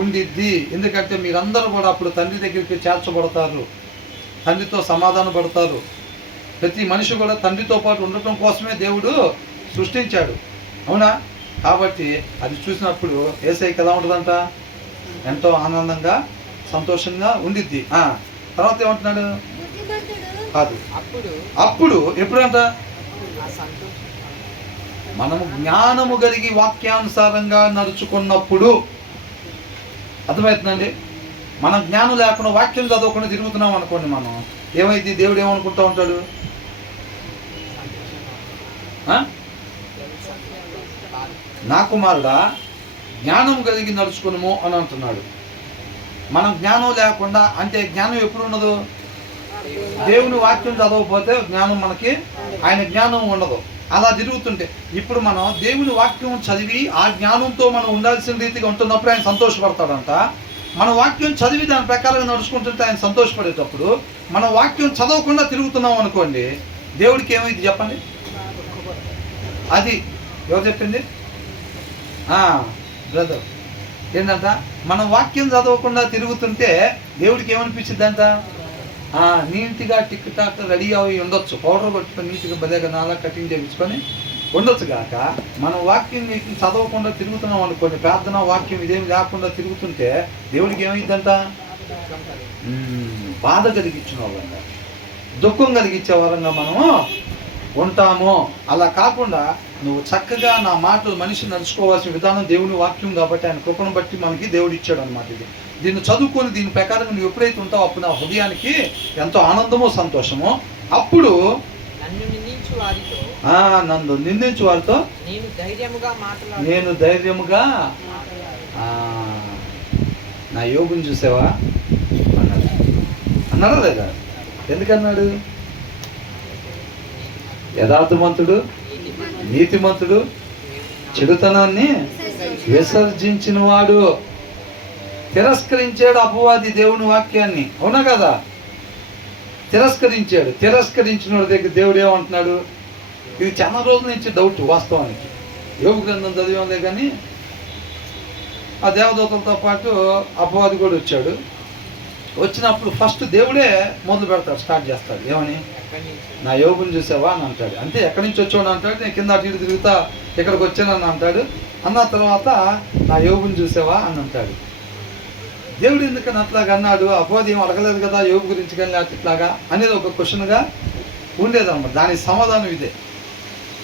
ఉండిద్ది. ఎందుకంటే మీరందరూ కూడా అప్పుడు తండ్రి దగ్గరికి చేర్చబడతారు, తండ్రితో సమాధాన పడతారు. ప్రతి మనిషి కూడా తండ్రితో పాటు ఉండటం కోసమే దేవుడు సృష్టించాడు, అవునా? కాబట్టి అది చూసినప్పుడు యేసయ్యకి ఎలా ఉంటుందంట? ఎంతో ఆనందంగా సంతోషంగా ఉండిద్ది. తర్వాత ఏమంటున్నాడు? కాదు, అప్పుడు ఎప్పుడంట? మనము జ్ఞానము కలిగి వాక్యానుసారంగా నడుచుకున్నప్పుడు. అర్థమవుతుందండి? మనం జ్ఞానం లేకుండా వాక్యం చదవకుండా తిరుగుతున్నాం అనుకోండి, మనం ఏమైంది? దేవుడు ఏమనుకుంటా ఉంటాడు? నా కుమారుడా జ్ఞానం కలిగి నడుచుకున్నాము అని అంటున్నాడు. మనం జ్ఞానం లేకుండా, అంటే జ్ఞానం ఎప్పుడు ఉండదు? దేవుని వాక్యం చదవకపోతే జ్ఞానం మనకి, ఆయన జ్ఞానం ఉండదు. అలా తిరుగుతుంటే ఇప్పుడు మనం దేవుని వాక్యం చదివి ఆ జ్ఞానంతో మనం ఉండాల్సిన రీతిగా ఉంటున్నప్పుడు ఆయన సంతోషపడతాడంట. మన వాక్యం చదివి దాని ప్రకారంగా నడుచుకుంటుంటే ఆయన సంతోషపడేటప్పుడు మనం వాక్యం చదవకుండా తిరుగుతున్నాం అనుకోండి, దేవుడికి ఏమైంది చెప్పండి? అది ఎవరు చెప్పింది? బ్రదర్ ఏంటంట? మనం వాక్యం చదవకుండా తిరుగుతుంటే దేవుడికి ఏమనిపించింది అంట? నీట్గా టిక్ టాక్ రెడీ అవి ఉండొచ్చు, పౌడర్ కొట్టుకొని నీట్గా భలేగా నాలా కటింగ్ చేయించుకొని ఉండొచ్చు కాక మనం వాక్యం చదవకుండా తిరుగుతున్నాం అనుకోండి, ప్రార్థన వాక్యం ఇదేమి లేకుండా తిరుగుతుంటే దేవుడికి ఏమైందంట? బాధ కలిగించిన వాళ్ళంగా, దుఃఖం కలిగించే వారంగా మనము ఉంటాము. అలా కాకుండా నువ్వు చక్కగా నా మాటలు మనిషి నడుచుకోవాల్సిన విధానం దేవుని వాక్యం కాబట్టి ఆయన కృపను బట్టి మనకి దేవుడు ఇచ్చాడు అనమాట. దీన్ని చదువుకొని దీని ప్రకారం నువ్వు ఎప్పుడైతే ఉంటావో అప్పుడు నా హృదయానికి ఎంతో ఆనందము, సంతోషము. అప్పుడు నన్ను నిందించు వారితో నేను ధైర్యముగా నా యోగుని చూసావా అన్నాడా లేదా? ఎందుకన్నాడు? యథార్థవంతుడు, నీతిమంతుడు, చెడుతనాన్ని విసర్జించిన వాడు. తిరస్కరించాడు అపవాది దేవుని వాక్యాన్ని, అవునా కదా? తిరస్కరించాడు. తిరస్కరించిన వాడి దగ్గర దేవుడు ఏమంటున్నాడు? ఇది చాలా రోజుల నుంచి డౌట్ వాస్తవానికి. యోబు గ్రంథం చదివాంలే కానీ ఆ దేవదూతలతో పాటు అపవాది కూడా వచ్చాడు. వచ్చినప్పుడు ఫస్ట్ దేవుడే మొదలు పెడతాడు, స్టార్ట్ చేస్తాడు. ఏమని? నా యోబుని చూసావా అని అంటాడు. అంటే ఎక్కడి నుంచి వచ్చాడు అంటాడు. నేను కింద అటు ఇటు తిరుగుతా ఇక్కడికి వచ్చానని అంటాడు. అన్న తర్వాత నా యోబుని చూసావా అని అంటాడు. దేవుడు ఎందుకని అట్లాగా అన్నాడు? అపవాది ఏం అడగలేదు కదా యోబు గురించి కానీ, లేకపోతే ఇట్లాగా అనేది ఒక క్వశ్చన్గా ఉండేదన్నమాట. దానికి సమాధానం ఇదే.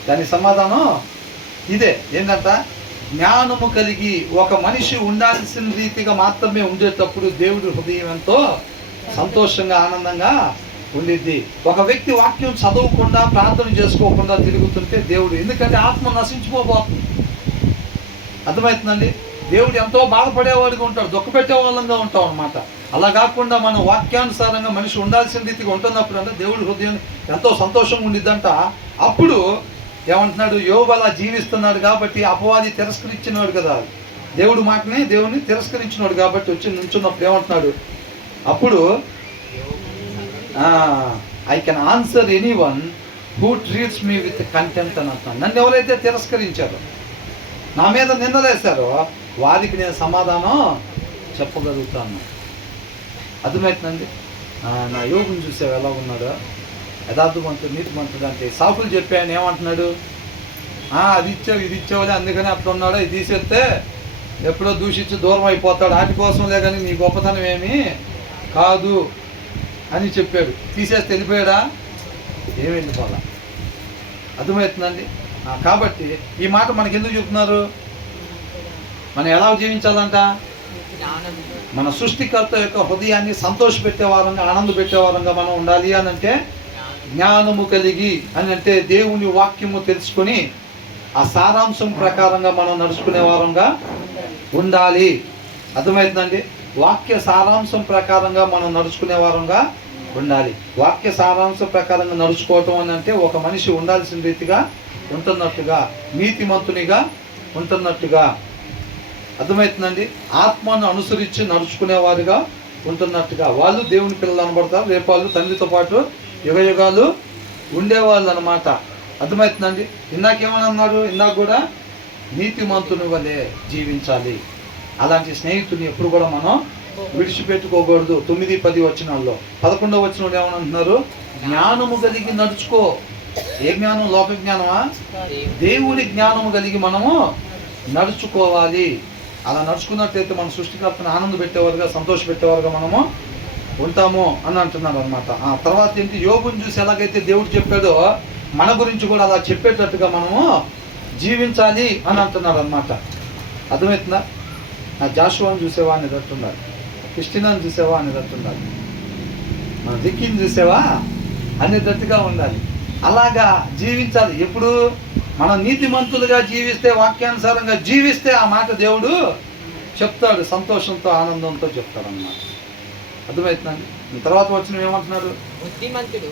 దాని సమాధానం ఇదే. ఏంటంట? జ్ఞానము కలిగి ఒక మనిషి ఉండాల్సిన రీతిగా మాత్రమే ఉండేటప్పుడు దేవుడి హృదయం ఎంతో సంతోషంగా ఆనందంగా ఉండిద్ది. ఒక వ్యక్తి వాక్యం చదవకుండా ప్రార్థన చేసుకోకుండా తిరుగుతుంటే దేవుడు, ఎందుకంటే ఆత్మ నశించిపోబోతుంది. అర్థమవుతుందండి? దేవుడు ఎంతో బాధపడేవాడిగా ఉంటాడు, దుఃఖపెట్టే వాళ్ళంగా ఉంటాం అనమాట. అలా కాకుండా మనం వాక్యానుసారంగా మనిషి ఉండాల్సిన రీతిగా ఉంటున్నప్పుడు అంటే దేవుడి హృదయం ఎంతో సంతోషంగా ఉండిద్దంట. అప్పుడు ఏమంటున్నాడు? యోబు అలా జీవిస్తున్నాడు కాబట్టి అపవాది తిరస్కరించినాడు కదా దేవుడి మాటని, దేవుని తిరస్కరించినాడు కాబట్టి వచ్చి నుంచున్నప్పుడు ఏమంటున్నాడు? అప్పుడు I can answer any one who treats me with contempt అని అంటున్నాడు. నన్ను ఎవరైతే తిరస్కరించారో, నా మీద నిందలేశారో వారికి నేను సమాధానం చెప్పగలుగుతాను. అర్థమవుతుందండి? నా యోగుని చూసావు ఎలా ఉన్నాడో, యథార్థవంతుడు, నీతిమంతుడు అంటే సాకులు చెప్పాను. ఏమంటున్నాడు? అది ఇచ్చావు, ఇది ఇచ్చావులే, అందుకని అట్లా ఉన్నాడు. ఇది తీసేస్తే ఎప్పుడో దూషించి దూరం అయిపోతాడు, వాటి కోసంలే కానీ నీ గొప్పతనం ఏమీ కాదు అని చెప్పాడు. తీసేస్తే వెళ్ళిపోయాడా? ఏమి వెళ్ళిపోవాలా? అర్థమవుతుందండి? కాబట్టి ఈ మాట మనకి ఎందుకు చెప్తున్నారు? మనం ఎలా జీవించాలంట? మన సృష్టికర్త యొక్క హృదయాన్ని సంతోషపెట్టే వారంగా, ఆనంద పెట్టే వారంగా మనం ఉండాలి అని అంటే జ్ఞానము కలిగి అని అంటే దేవుని వాక్యము తెలుసుకొని ఆ సారాంశం ప్రకారంగా మనం నడుచుకునే వారంగా ఉండాలి. అర్థమవుతుందండి? వాక్య సారాంశం ప్రకారంగా మనం నడుచుకునే వారంగా ఉండాలి. వాక్య సారాంశం ప్రకారంగా నడుచుకోవటం అని అంటే ఒక మనిషి ఉండాల్సిన రీతిగా ఉంటున్నట్టుగా, నీతిమంతునిగా ఉంటున్నట్టుగా. అర్థమవుతుందండి? ఆత్మను అనుసరించి నడుచుకునేవారుగా ఉంటున్నట్టుగా వాళ్ళు దేవుని పిల్లలు అనబడతారు. రేపు వాళ్ళు తండ్రితో పాటు యుగ యుగాలు ఉండేవాళ్ళు అనమాట. అర్థమవుతుందండి? ఇందాకేమని అన్నారు? ఇందాక కూడా నీతిమంతుని వలె జీవించాలి. అలాంటి స్నేహితుని ఎప్పుడు కూడా మనం విడిచిపెట్టుకోకూడదు. 9-10 వచనాల్లో 11వ వచనంలో ఏమని అంటున్నారు? జ్ఞానము కలిగి నడుచుకో. ఏ జ్ఞానం? లోక జ్ఞానమా? దేవుని జ్ఞానము కలిగి మనము నడుచుకోవాలి. అలా నడుచుకున్నట్లయితే మన సృష్టికర్తను ఆనంద పెట్టేవారుగా, సంతోష పెట్టేవారుగా మనము ఉంటాము అని అంటున్నారు అనమాట. ఆ తర్వాత ఏంటి? యోబుని చూసి ఎలాగైతే దేవుడు చెప్పాడో మన గురించి కూడా అలా చెప్పేటట్టుగా మనము జీవించాలి అని అంటున్నారు అనమాట. అర్థమవుతుందా? నా జాషువాని చూసేవా అనేది అంటున్నారు, క్రిస్టినాని చూసేవా అనేది అంటున్నారు, మన రిక్కీని చూసేవా అనేటట్టుగా ఉండాలి. అలాగా జీవించాలి. ఎప్పుడు మనం నీతిమంతులుగా జీవిస్తే, వాక్యానుసారంగా జీవిస్తే ఆ మాట దేవుడు చెప్తాడు, సంతోషంతో ఆనందంతో చెప్తాడు అన్నమాట. అర్థమవుతుందండి? తర్వాత వచ్చిన ఏమంటున్నారు? బుద్ధిమంతుడు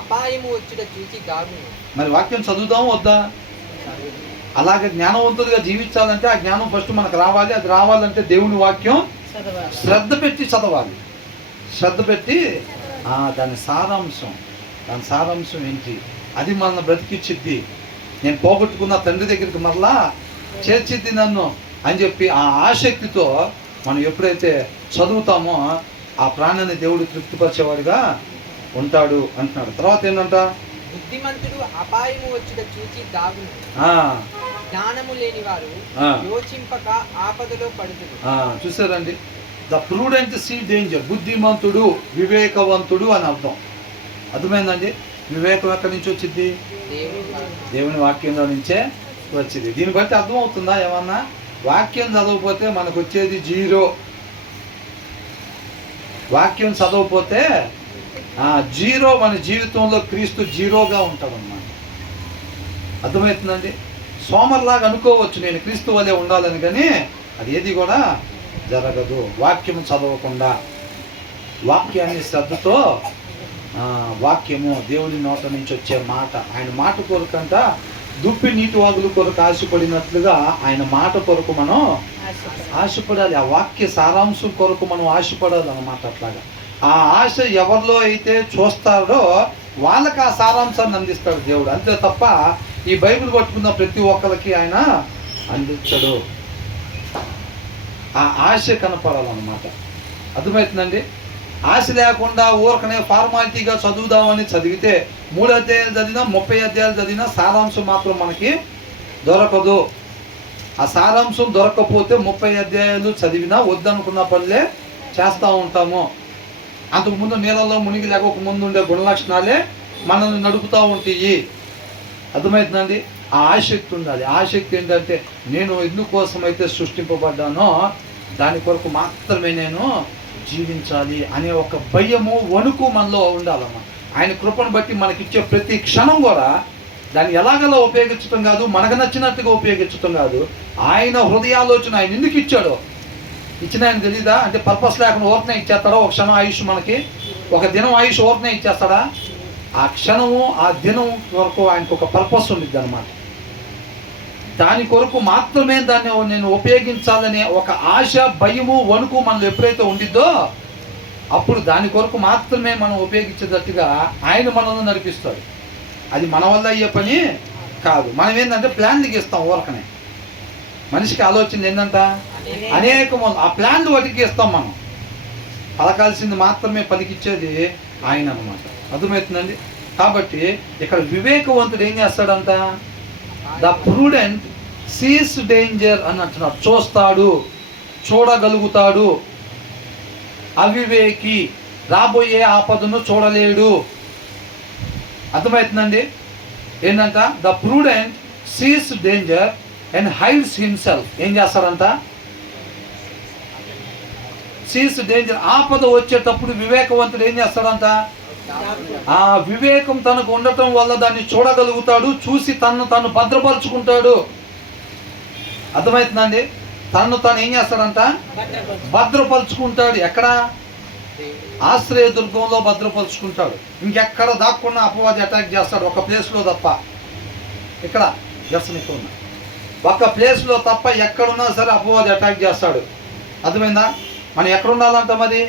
అపాయము వచ్చుట చూసి గాగును. మరి వాక్యం చదువుదాం వద్దా? అలాగే జ్ఞానవంతులుగా జీవించాలంటే ఆ జ్ఞానం ఫస్ట్ మనకు రావాలి. అది రావాలంటే దేవుని వాక్యం శ్రద్ధ పెట్టి చదవాలి. శ్రద్ధ పెట్టి దాని సారాంశం ఏంటి, అది మన బ్రతికిచ్చిద్ది. నేను పోగొట్టుకున్న తండ్రి దగ్గరికి మరలా చేర్చిద్ది నన్ను అని చెప్పి ఆ ఆసక్తితో మనం ఎప్పుడైతే చదువుతామో ఆ ప్రాణాన్ని దేవుడు తృప్తిపరిచేవాడిగా ఉంటాడు అంటున్నాడు. తర్వాత ఏంటంట? బుద్ధిమంతుడు అపాయము వచ్చుట చూచి దాగును. జ్ఞానము లేని వారు యోచింపక ఆపదలో పడుతురు. చూసారండి? The prudent see danger. బుద్ధిమంతుడు, వివేకవంతుడు అని అర్థం. అర్థమైందండి? వివేకం ఎక్కడి నుంచి వచ్చింది? దేవుని వాక్యంలో నుంచే వచ్చింది. దీన్ని బట్టి అర్థం అవుతుందా ఏమన్నా? వాక్యం చదవకపోతే మనకు వచ్చేది 0. వాక్యం చదవకపోతే 0 మన జీవితంలో క్రీస్తు 0గా ఉంటాడన్నమాట. అర్థమవుతుందండి? సోమర్లాగా అనుకోవచ్చు నేను క్రీస్తు వల్లే ఉండాలని, కానీ అది ఏది కూడా జరగదు. వాక్యం చదవకుండా, వాక్యాన్ని శ్రద్ధతో వాక్యము దేవుని నోట నుంచి వచ్చే మాట. ఆయన మాట కొరకంట దుప్పి నీటి వాగులు కొరకు ఆశపడినట్లుగా ఆయన మాట కొరకు మనం ఆశపడాలి. ఆ వాక్య సారాంశం కొరకు మనం ఆశపడాలి అన్నమాట. అట్లాగా ఆ ఆశ ఎవరిలో అయితే చూస్తారో వాళ్ళకి ఆ సారాంశాన్ని అందిస్తాడు దేవుడు. అంతే తప్ప ఈ బైబిల్ పట్టుకున్న ప్రతి ఒక్కరికి ఆయన అందించడు. ఆ ఆశ కనపడాలన్నమాట. అర్థమవుతుందండి? ఆశ లేకుండా ఊరకనే ఫార్మాలిటీగా చదువుదామని చదివితే 3 అధ్యాయాలు చదివినా 30 అధ్యాయాలు చదివినా సారాంశం మాత్రం మనకి దొరకదు. ఆ సారాంశం దొరకకపోతే 30 అధ్యాయాలు చదివినా వద్దనుకున్న పనులే చేస్తూ ఉంటాము. అంతకుముందు నీళ్ళల్లో మునిగి లేకపోక ముందు ఉండే గుణలక్షణాలే మనల్ని నడుపుతూ ఉంటాయి. అర్థమవుతుందండి? ఆ ఆసక్తి ఉండాలి. ఆసక్తి ఏంటంటే నేను ఎందుకోసం అయితే సృష్టింపబడ్డానో దాని కొరకు మాత్రమే నేను జీవించాలి అనే ఒక భయము, వణుకు మనలో ఉండాలమ్మా. ఆయన కృపను బట్టి మనకిచ్చే ప్రతి క్షణం కూడా దాన్ని ఎలాగలా ఉపయోగించడం కాదు, మనకు నచ్చినట్టుగా ఉపయోగించడం కాదు. ఆయన హృదయాలోచన ఆయన ఎందుకు ఇచ్చాడో ఇచ్చిన ఆయన తెలీదా? అంటే పర్పస్ లేకుండా ఓర్నే ఇచ్చేస్తాడా? ఒక క్షణం ఆయుష్ మనకి, ఒక దినం ఆయుష్ ఓర్నే ఇచ్చేస్తాడా? ఆ క్షణము ఆ దినం వరకు ఆయనకు ఒక పర్పస్ ఉండిద్ది అనమాట. దాని కొరకు మాత్రమే దాన్ని నేను ఉపయోగించాలనే ఒక ఆశ, భయము, వణుకు మనలో ఎప్పుడైతే ఉండిద్దో అప్పుడు దాని కొరకు మాత్రమే మనం ఉపయోగించేటట్టుగా ఆయన మనల్ని నడిపిస్తాడు. అది మన వల్ల అయ్యే పని కాదు. మనం ఏంటంటే ప్లాన్లు గీస్తాం ఊరకనే. మనిషికి ఆలోచన ఏంటంట అనేకము. ఆ ప్లాన్లు వాటికి ఇస్తాం మనం. పలకాల్సింది మాత్రమే పలికిచ్చేది ఆయన అన్నమాట. అర్థమవుతుందండి? కాబట్టి ఇక్కడ వివేకవంతుడు ఏం చేస్తాడంట? ద ప్రూడెంట్ సీస్ డేంజర్ అని అంటున్నాడు. చూస్తాడు, చూడగలుగుతాడు. అవివేకి రాబోయే ఆపదను చూడలేడు. అర్థమవుతుందండి? ఏంటంట? The prudent sees danger and hides himself. ఏం చేస్తాడంట? Sees danger. ఆపద వచ్చేటప్పుడు వివేకవంతుడు ఏం చేస్తాడంట? ఆ వివేకం తనకు ఉండటం వల్ల దాన్ని చూడగలుగుతాడు, చూసి తను భద్రపరుచుకుంటాడు. అర్థమవుతుందండి? తను ఏం చేస్తాడంట? భద్రపరుచుకుంటాడు. ఎక్కడ? ఆశ్రయ దుర్గంలో భద్రపరుచుకుంటాడు. ఇంకెక్కడ దాక్కున్నా అపవాది అటాక్ చేస్తాడు. ఒక ప్లేస్లో తప్ప. ఇక్కడ దర్శనం ఉన్న ఒక ప్లేస్లో తప్ప ఎక్కడున్నా సరే అపవాది అటాక్ చేస్తాడు. అర్థమైందా? మనం ఎక్కడ ఉండాలంట? మరి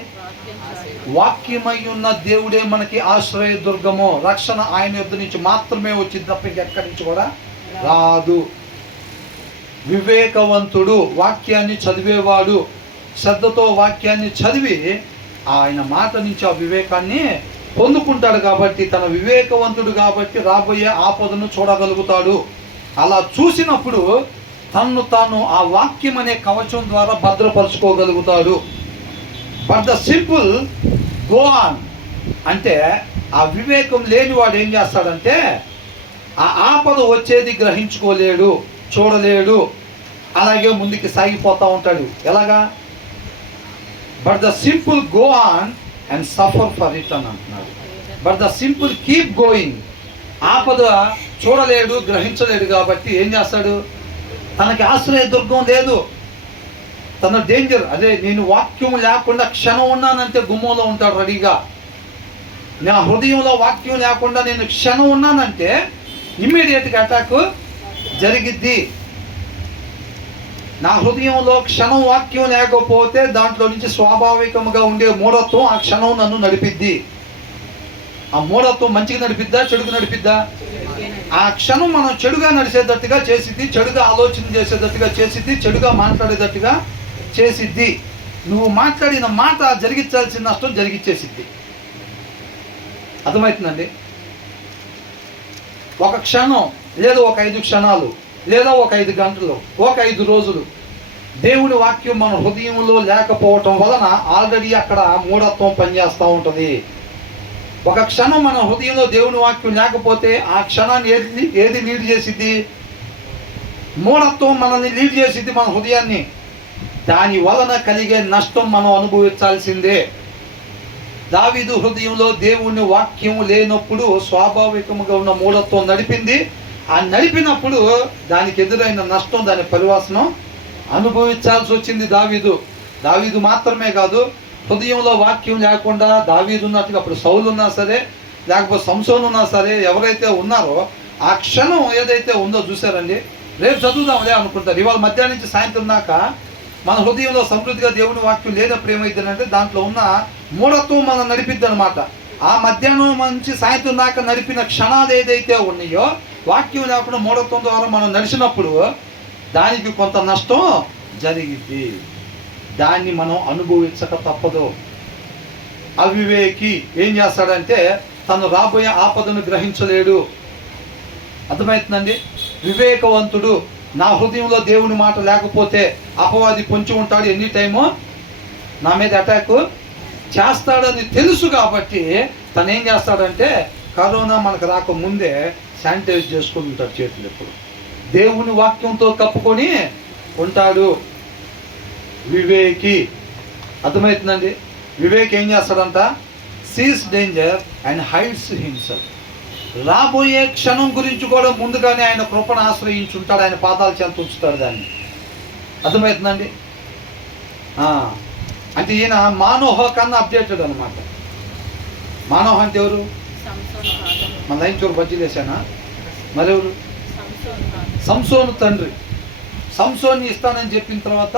వాక్యమై ఉన్న దేవుడే మనకి ఆశ్రయ దుర్గము. రక్షణ ఆయన యొద్ద నుంచి మాత్రమే వచ్చింది తప్ప ఇంకెక్కడి నుంచి కూడా రాదు. వివేకవంతుడు వాక్యాన్ని చదివేవాడు శ్రద్ధతో వాక్యాన్ని చదివి ఆయన మాట నుంచి ఆ వివేకాన్ని పొందుకుంటాడు. కాబట్టి తన వివేకవంతుడు కాబట్టి రాబోయే ఆపదను చూడగలుగుతాడు. అలా చూసినప్పుడు తాను ఆ వాక్యం అనే కవచం ద్వారా భద్రపరుచుకోగలుగుతాడు. But the simple go on అంటే ఆ వివేకం లేనివాడు ఏం చేస్తాడంటే ఆ ఆపద వచ్చేది గ్రహించుకోలేడు, చూడలేడు. అలాగే ముందుకు సాగిపోతూ ఉంటాడు. ఎలాగా? But the simple go on and suffer for it అని అంటున్నాడు. But the simple keep going. ఆపద చూడలేడు, గ్రహించలేడు కాబట్టి ఏం చేస్తాడు? తనకి ఆశ్రయ దుర్గం లేదు, తన డేంజర్. అదే నేను వాక్యం లేకుండా క్షణం ఉన్నానంటే గుమ్మంలో ఉంటాడు రెడీగా. నా హృదయంలో వాక్యం లేకుండా నేను క్షణం ఉన్నానంటే ఇమ్మీడియట్గా అటాక్ జరిగిద్ది. నా హృదయంలో క్షణం వాక్యం లేకపోతే దాంట్లో నుంచి స్వాభావికంగా ఉండే మూఢత్వం ఆ క్షణం నన్ను నడిపిద్ది. ఆ మూఢత్వం మంచిగా నడిపిద్దా, చెడుగా నడిపిద్దా? ఆ క్షణం మనం చెడుగా నడిచేటట్టుగా చేసిద్ది, చెడుగా ఆలోచన చేసేటట్టుగా చేసిద్ది, చెడుగా మాట్లాడేటట్టుగా చేసిద్ది. నువ్వు మాట్లాడిన మాట జరిగించాల్సిన నష్టం జరిగించేసిద్ది. అర్థమవుతుందండి? ఒక క్షణం లేదా ఒక 5 క్షణాలు లేదా ఒక 5 గంటలు, ఒక 5 రోజులు దేవుని వాక్యం మన హృదయంలో లేకపోవటం వలన ఆల్రెడీ అక్కడ మూఢత్వం పనిచేస్తూ ఉంటుంది. ఒక క్షణం మన హృదయంలో దేవుని వాక్యం లేకపోతే ఆ క్షణాన్ని ఏది లీడ్ చేసిద్ది? మూఢత్వం మనల్ని లీడ్ చేసిద్ది, మన హృదయాన్ని. దాని వలన కలిగే నష్టం మనం అనుభవించాల్సిందే. దావీదు హృదయంలో దేవుని వాక్యం లేనప్పుడు స్వాభావికంగా ఉన్న మూఢత్వం నడిపింది. ఆ నడిపినప్పుడు దానికి ఎదురైన నష్టం, దాని పరివాసనం అనుభవించాల్సి వచ్చింది దావీదు మాత్రమే కాదు, హృదయంలో వాక్యం లేకుండా దావీదు ఉన్నట్టుగా అప్పుడు సౌలు ఉన్నా సరే, లేకపోతే సంసోను ఉన్నా సరే, ఎవరైతే ఉన్నారో ఆ క్షణం ఏదైతే ఉందో చూసారండి, రేపు చదువుదాంలే అనుకుంటారు. ఇవాళ మధ్యాహ్నం నుంచి సాయంత్రం దాకా మన హృదయంలో సమృద్ధిగా దేవుని వాక్యం లేనప్పుడు ఏమైందంటే దాంట్లో ఉన్న మూఢత్వం మనం నడిపిద్ది అనమాట. ఆ మధ్యాహ్నం నుంచి సాయంత్రం దాకా నడిపిన క్షణాలు ఏదైతే ఉన్నాయో, వాక్యం లేకుండా మూఢత్వం ద్వారా మనం నడిచినప్పుడు దానికి కొంత నష్టం జరిగింది. దాన్ని మనం అనుభవించక తప్పదు. అవివేకి ఏం చేస్తాడంటే తను రాబోయే ఆపదను గ్రహించలేడు. అర్థమవుతుందండి? వివేకవంతుడు, నా హృదయంలో దేవుని మాట లేకపోతే అపవాది పొంచి ఉంటాడు, ఎనీ టైము నా మీద అటాక్ చేస్తాడని తెలుసు. కాబట్టి తను ఏం చేస్తాడంటే కరోనా మనకు రాకముందే శానిటైజ్ చేసుకుని ఉంటాడు చేతులు, ఎప్పుడు దేవుని వాక్యంతో కప్పుకొని ఉంటాడు. వివేకి, అర్థమవుతుందండి? వివేక్ ఏం చేస్తాడంట? Sees danger and hides himself. రాబోయే క్షణం గురించి కూడా ముందుగానే ఆయన కృపను ఆశ్రయించుంటాడు, ఆయన పాదాలు చెంత ఉంచుతాడు దాన్ని. అర్థమవుతుందండి? అంటే ఈయన మానోహ కన్నా అప్డేటెడ్ అనమాట. మానోహ అంటే ఎవరు? మన లైన్ చోరు బజ్జీలు వేసానా? మరెవరు? సంసోను తండ్రి. సంసోన్ని ఇస్తానని చెప్పిన తర్వాత,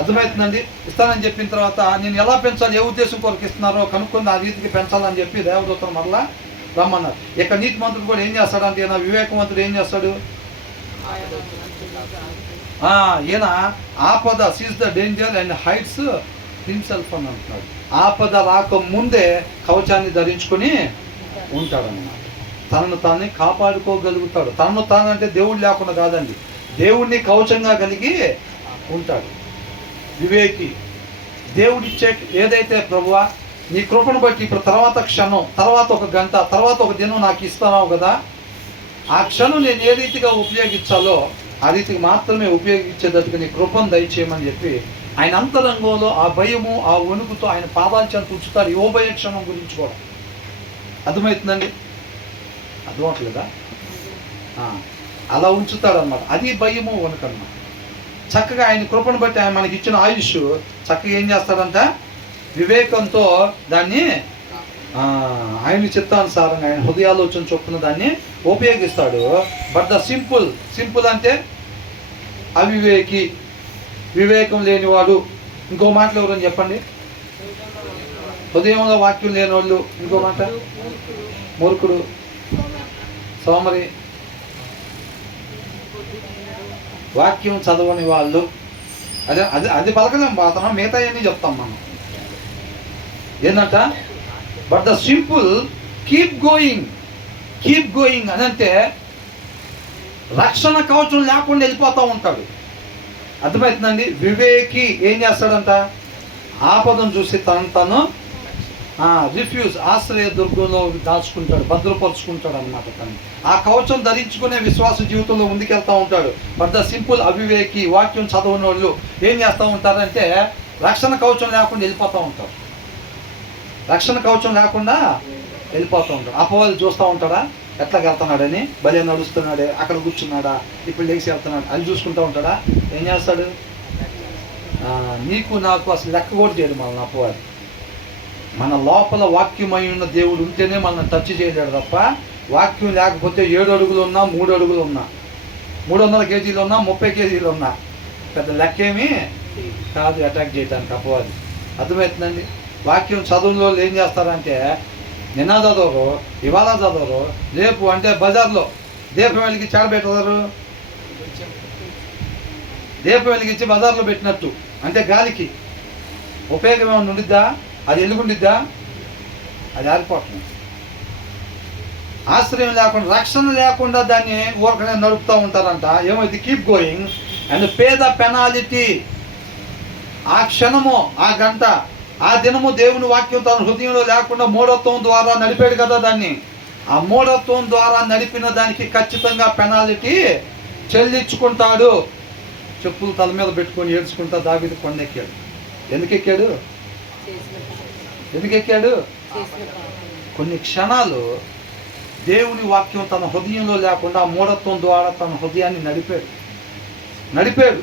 అర్థమవుతుందండి, ఇస్తానని చెప్పిన తర్వాత నేను ఎలా పెంచాలి, ఏ ఉద్దేశం కొరకు ఇస్తున్నారో కనుక్కొని ఆ రీతికి పెంచాలని చెప్పి దేవదూతను మరలా రమ్మన్నారు. ఇక నీతిమంతుడు కూడా ఏం చేస్తాడంటే, ఈయన వివేకవంతుడు ఏం చేస్తాడు? ఈయన ఆపద, seize the danger and hides himself అని అంటున్నాడు. ఆపద రాక ముందే కవచాన్ని ధరించుకొని ఉంటాడన్నమాట. తనను తాన్ని కాపాడుకోగలుగుతాడు. తనను తానంటే దేవుడు లేకుండా కాదండి, దేవుణ్ణి కవచంగా కలిగి ఉంటాడు. వివేకి, దేవుడిచ్చే ఏదైతే ప్రభువా నీ కృపను బట్టి ఇప్పుడు తర్వాత క్షణం, తర్వాత ఒక గంట, తర్వాత ఒక దినం నాకు ఇస్తున్నావు కదా, ఆ క్షణం నేను ఏ రీతిగా ఉపయోగించాలో ఆ రీతికి మాత్రమే ఉపయోగించేటట్టుగా నీ కృపను దయచేయమని చెప్పి ఆయన అంతరంగంలో ఆ భయము, ఆ వణుకుతో ఆయన పాదాలు చెంత ఉంచుతారు. యోబయ క్షణం గురించి కూడా. అర్థమవుతుందండి? అర్థమవట్లేదా? అలా ఉంచుతాడు అన్నమాట. అది భయము, వణుకు అన్నమాట. చక్కగా ఆయన కృపను బట్టి ఆయన మనకి ఇచ్చిన ఆయుష్ చక్కగా ఏం చేస్తాడంట? వివేకంతో దాన్ని ఆయన చిత్తానుసారంగా ఆయన హృదయాలోచన చొప్పున దాన్ని ఉపయోగిస్తాడు. బట్ ద సింపుల్ అంటే అవివేకి, వివేకం లేనివాడు. ఇంకో మాటలు ఎవరని చెప్పండి? హృదయంలో వాక్యం లేని వాళ్ళు. ఇంకో మాట మూర్ఖుడు, సోమరి, వాక్యం చదవని వాళ్ళు. అదే అది అది పలకలేం బాధ, మిగతా అన్నీ చెప్తాం మనం. ఏంటంట? But the simple keep going అని అంటే రక్షణ కవచం లేకుండా వెళ్ళిపోతూ ఉంటాడు. అర్థమవుతుందండి? వివేకి ఏం చేస్తాడంట? ఆపదను చూసి తను రిఫ్యూజ్, ఆశ్రయ దుర్గంలో దాచుకుంటాడు, భద్రపరుచుకుంటాడు అనమాట. తను ఆ కవచం ధరించుకునే విశ్వాస జీవితంలో ముందుకెళ్తూ ఉంటాడు. బట్ ద సింపుల్ అవివేకి, వాక్యం చదవని వాళ్ళు ఏం చేస్తూ ఉంటారంటే రక్షణ కవచం లేకుండా వెళ్ళిపోతూ ఉంటారు. రక్షణ కవచం లేకుండా వెళ్ళిపోతూ ఉంటాడు. అపవాది చూస్తూ ఉంటాడా ఎట్లా వెళ్తున్నాడని, భలే నడుస్తున్నాడే, అక్కడ కూర్చున్నాడా, ఇప్పుడు లేచి వెళ్తున్నాడు అని చూసుకుంటూ ఉంటాడా? ఏం చేస్తాడు? నీకు నాకు అసలు లెక్క కూడా చేయడు మనల్ని అపవాది. మన లోపల వాక్యమై ఉన్న దేవుడు ఉంటేనే మనల్ని టచ్ చేయలేడు తప్ప, వాక్యం లేకపోతే 7 అడుగులు ఉన్నా, 3 అడుగులు ఉన్నా, 300 కేజీలు ఉన్నా, 30 కేజీలు ఉన్నా పెద్ద లెక్కేమీ కాదు అటాక్ చేయడానికి అపవాది. అర్థమవుతుందండి? వాక్యం చదువులో ఏం చేస్తారంటే నిన్న చదవరు, ఇవాళ చదవరు, రేపు అంటే బజార్లో దీపం వెలిగించి ఆడబెడతారు. దీపం వెలిగించి బజార్లో పెట్టినట్టు అంటే గాలికి ఉపయోగం ఏమైనా ఉండిద్దా? అది ఎలుగుండిద్దా? అది ఆరిపోతుంది. ఆశ్రయం లేకుండా, రక్షణ లేకుండా దాన్ని ఊరకనే నడుపుతూ ఉంటారంట. ఏమైంది? Keep going and pay the penalty. ఆ క్షణము, ఆ గంట, ఆ దినము దేవుని వాక్యం తన హృదయంలో లేకుండా మూఢత్వం ద్వారా నడిపాడు కదా దాన్ని. ఆ మూఢత్వం ద్వారా నడిపిన దానికి ఖచ్చితంగా పెనాలిటీ చెల్లించుకుంటాడు. చెప్పులు తల మీద పెట్టుకొని ఏడ్చుకుంటా దావీదు కొండెక్కాడు. ఎందుకు ఎక్కాడు? కొన్ని క్షణాలు దేవుని వాక్యం తన హృదయంలో లేకుండా మూఢత్వం ద్వారా తన హృదయాన్ని నడిపాడు.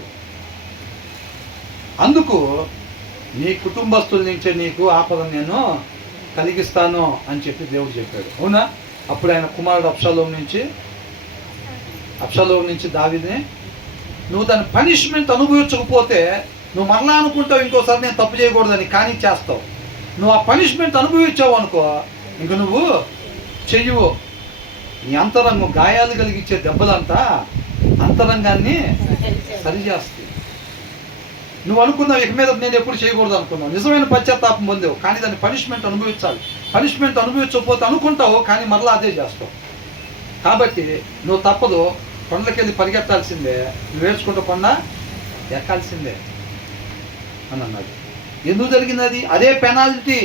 అందుకు నీ కుటుంబస్తుల నుంచే నీకు ఆపద నేను కలిగిస్తాను అని చెప్పి దేవుడు చెప్పాడు. అవునా? అప్పుడు ఆయన కుమారుడు అబ్షాలోము నుంచి దావీదుని, నువ్వు దాని పనిష్మెంట్ అనుభవించకపోతే నువ్వు మరలా అనుకుంటావు ఇంకోసారి నేను తప్పు చేయకూడదని, కానీ చేస్తావు. నువ్వు ఆ పనిష్మెంట్ అనుభవించావు అనుకో, ఇంక నువ్వు చెయ్యవు. నీ అంతరంగం గాయాలు కలిగించే దెబ్బలంతా అంతరంగాన్ని సరిచేస్తాయి. నువ్వు అనుకున్నావు ఇక మీద నేను ఎప్పుడు చేయకూడదు అనుకున్నావు, నిజమైన పశ్చాత్తాపం పొందావు, కానీ దాన్ని పనిష్మెంట్ అనుభవించాలి. పనిష్మెంట్ అనుభవించకపోతే అనుకుంటావు, కానీ మరలా అదే చేస్తావు. కాబట్టి నువ్వు తప్పదు, కొండలకెళ్ళి పరిగెత్తాల్సిందే, నువ్వు ఏడ్చుకుంటూ కొండ ఎక్కాల్సిందే అని అన్నాడు. ఎందుకు జరిగింది అది? అదే పెనాల్టీ,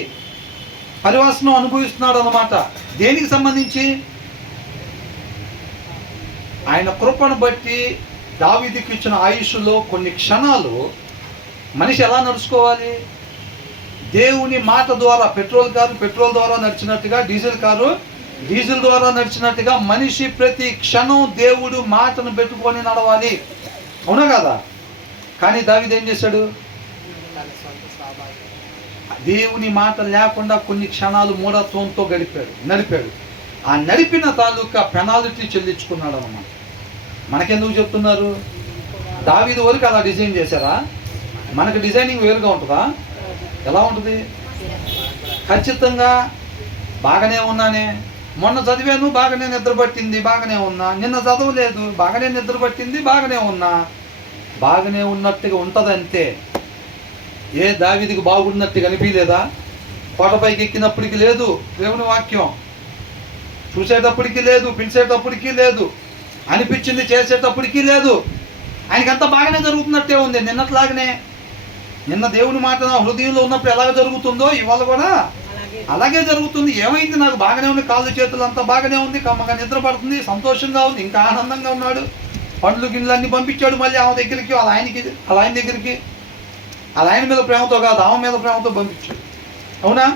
పరివాసనం అనుభవిస్తున్నాడు అన్నమాట. దేనికి సంబంధించి? ఆయన కృపను బట్టి దావీదుకి ఇచ్చిన ఆయుష్లో కొన్ని క్షణాలు మనిషి ఎలా నడుచుకోవాలి? దేవుని మాట ద్వారా, పెట్రోల్ కారు పెట్రోల్ ద్వారా నడిచినట్టుగా, డీజిల్ కారు డీజిల్ ద్వారా నడిచినట్టుగా మనిషి ప్రతి క్షణం దేవుడు మాటను పెట్టుకొని నడవాలి. అవునా కదా? కానీ దావీదు ఏం చేశాడు? దేవుని మాట లేకుండా కొన్ని క్షణాలు మూఢత్వంతో నడిపాడు. ఆ నడిపిన తాలూకా పెనాల్టీ చెల్లించుకున్నాడు అన్నమాట. మనకెందుకు చెప్తున్నారు? దావీదు వరకు అలా డిజైన్ చేశారా? మనకు డిజైనింగ్ వేరుగా ఉంటుందా? ఎలా ఉంటుంది? ఖచ్చితంగా బాగానే ఉన్నానే, మొన్న చదివాను బాగానే నిద్ర పట్టింది బాగానే ఉన్నా, నిన్న చదవలేదు బాగానే నిద్ర పట్టింది బాగానే ఉన్నా, బాగానే ఉన్నట్టుగా ఉంటుంది అంతే. ఏ దావీదుకి బాగున్నట్టుగా అనిపించలేదా? కోటపైకి ఎక్కినప్పటికీ లేదు దేవుని వాక్యం, చూసేటప్పటికీ లేదు, పిలిచేటప్పటికీ లేదు, అనిపించింది చేసేటప్పటికీ లేదు. ఆయనకంతా బాగానే జరుగుతున్నట్టే ఉంది. నిన్నట్లాగనే, నిన్న దేవుని మాట నా హృదయంలో ఉన్నప్పుడు ఎలాగ జరుగుతుందో ఇవాళ కూడా అలాగే జరుగుతుంది. ఏమైంది? నాకు బాగానే ఉంది, కాళ్ళు చేతులు అంతా బాగానే ఉంది, కమ్మగా నిద్ర పడుతుంది, సంతోషంగా ఉంది, ఇంకా ఆనందంగా ఉన్నాడు. పండ్లు గిన్నెలు అన్నీ పంపించాడు మళ్ళీ ఆమె దగ్గరికి, వాళ్ళ ఆయన దగ్గరికి. వాళ్ళ ఆయన మీద ప్రేమతో కాదు, ఆమె మీద ప్రేమతో పంపించాడు. అవునా?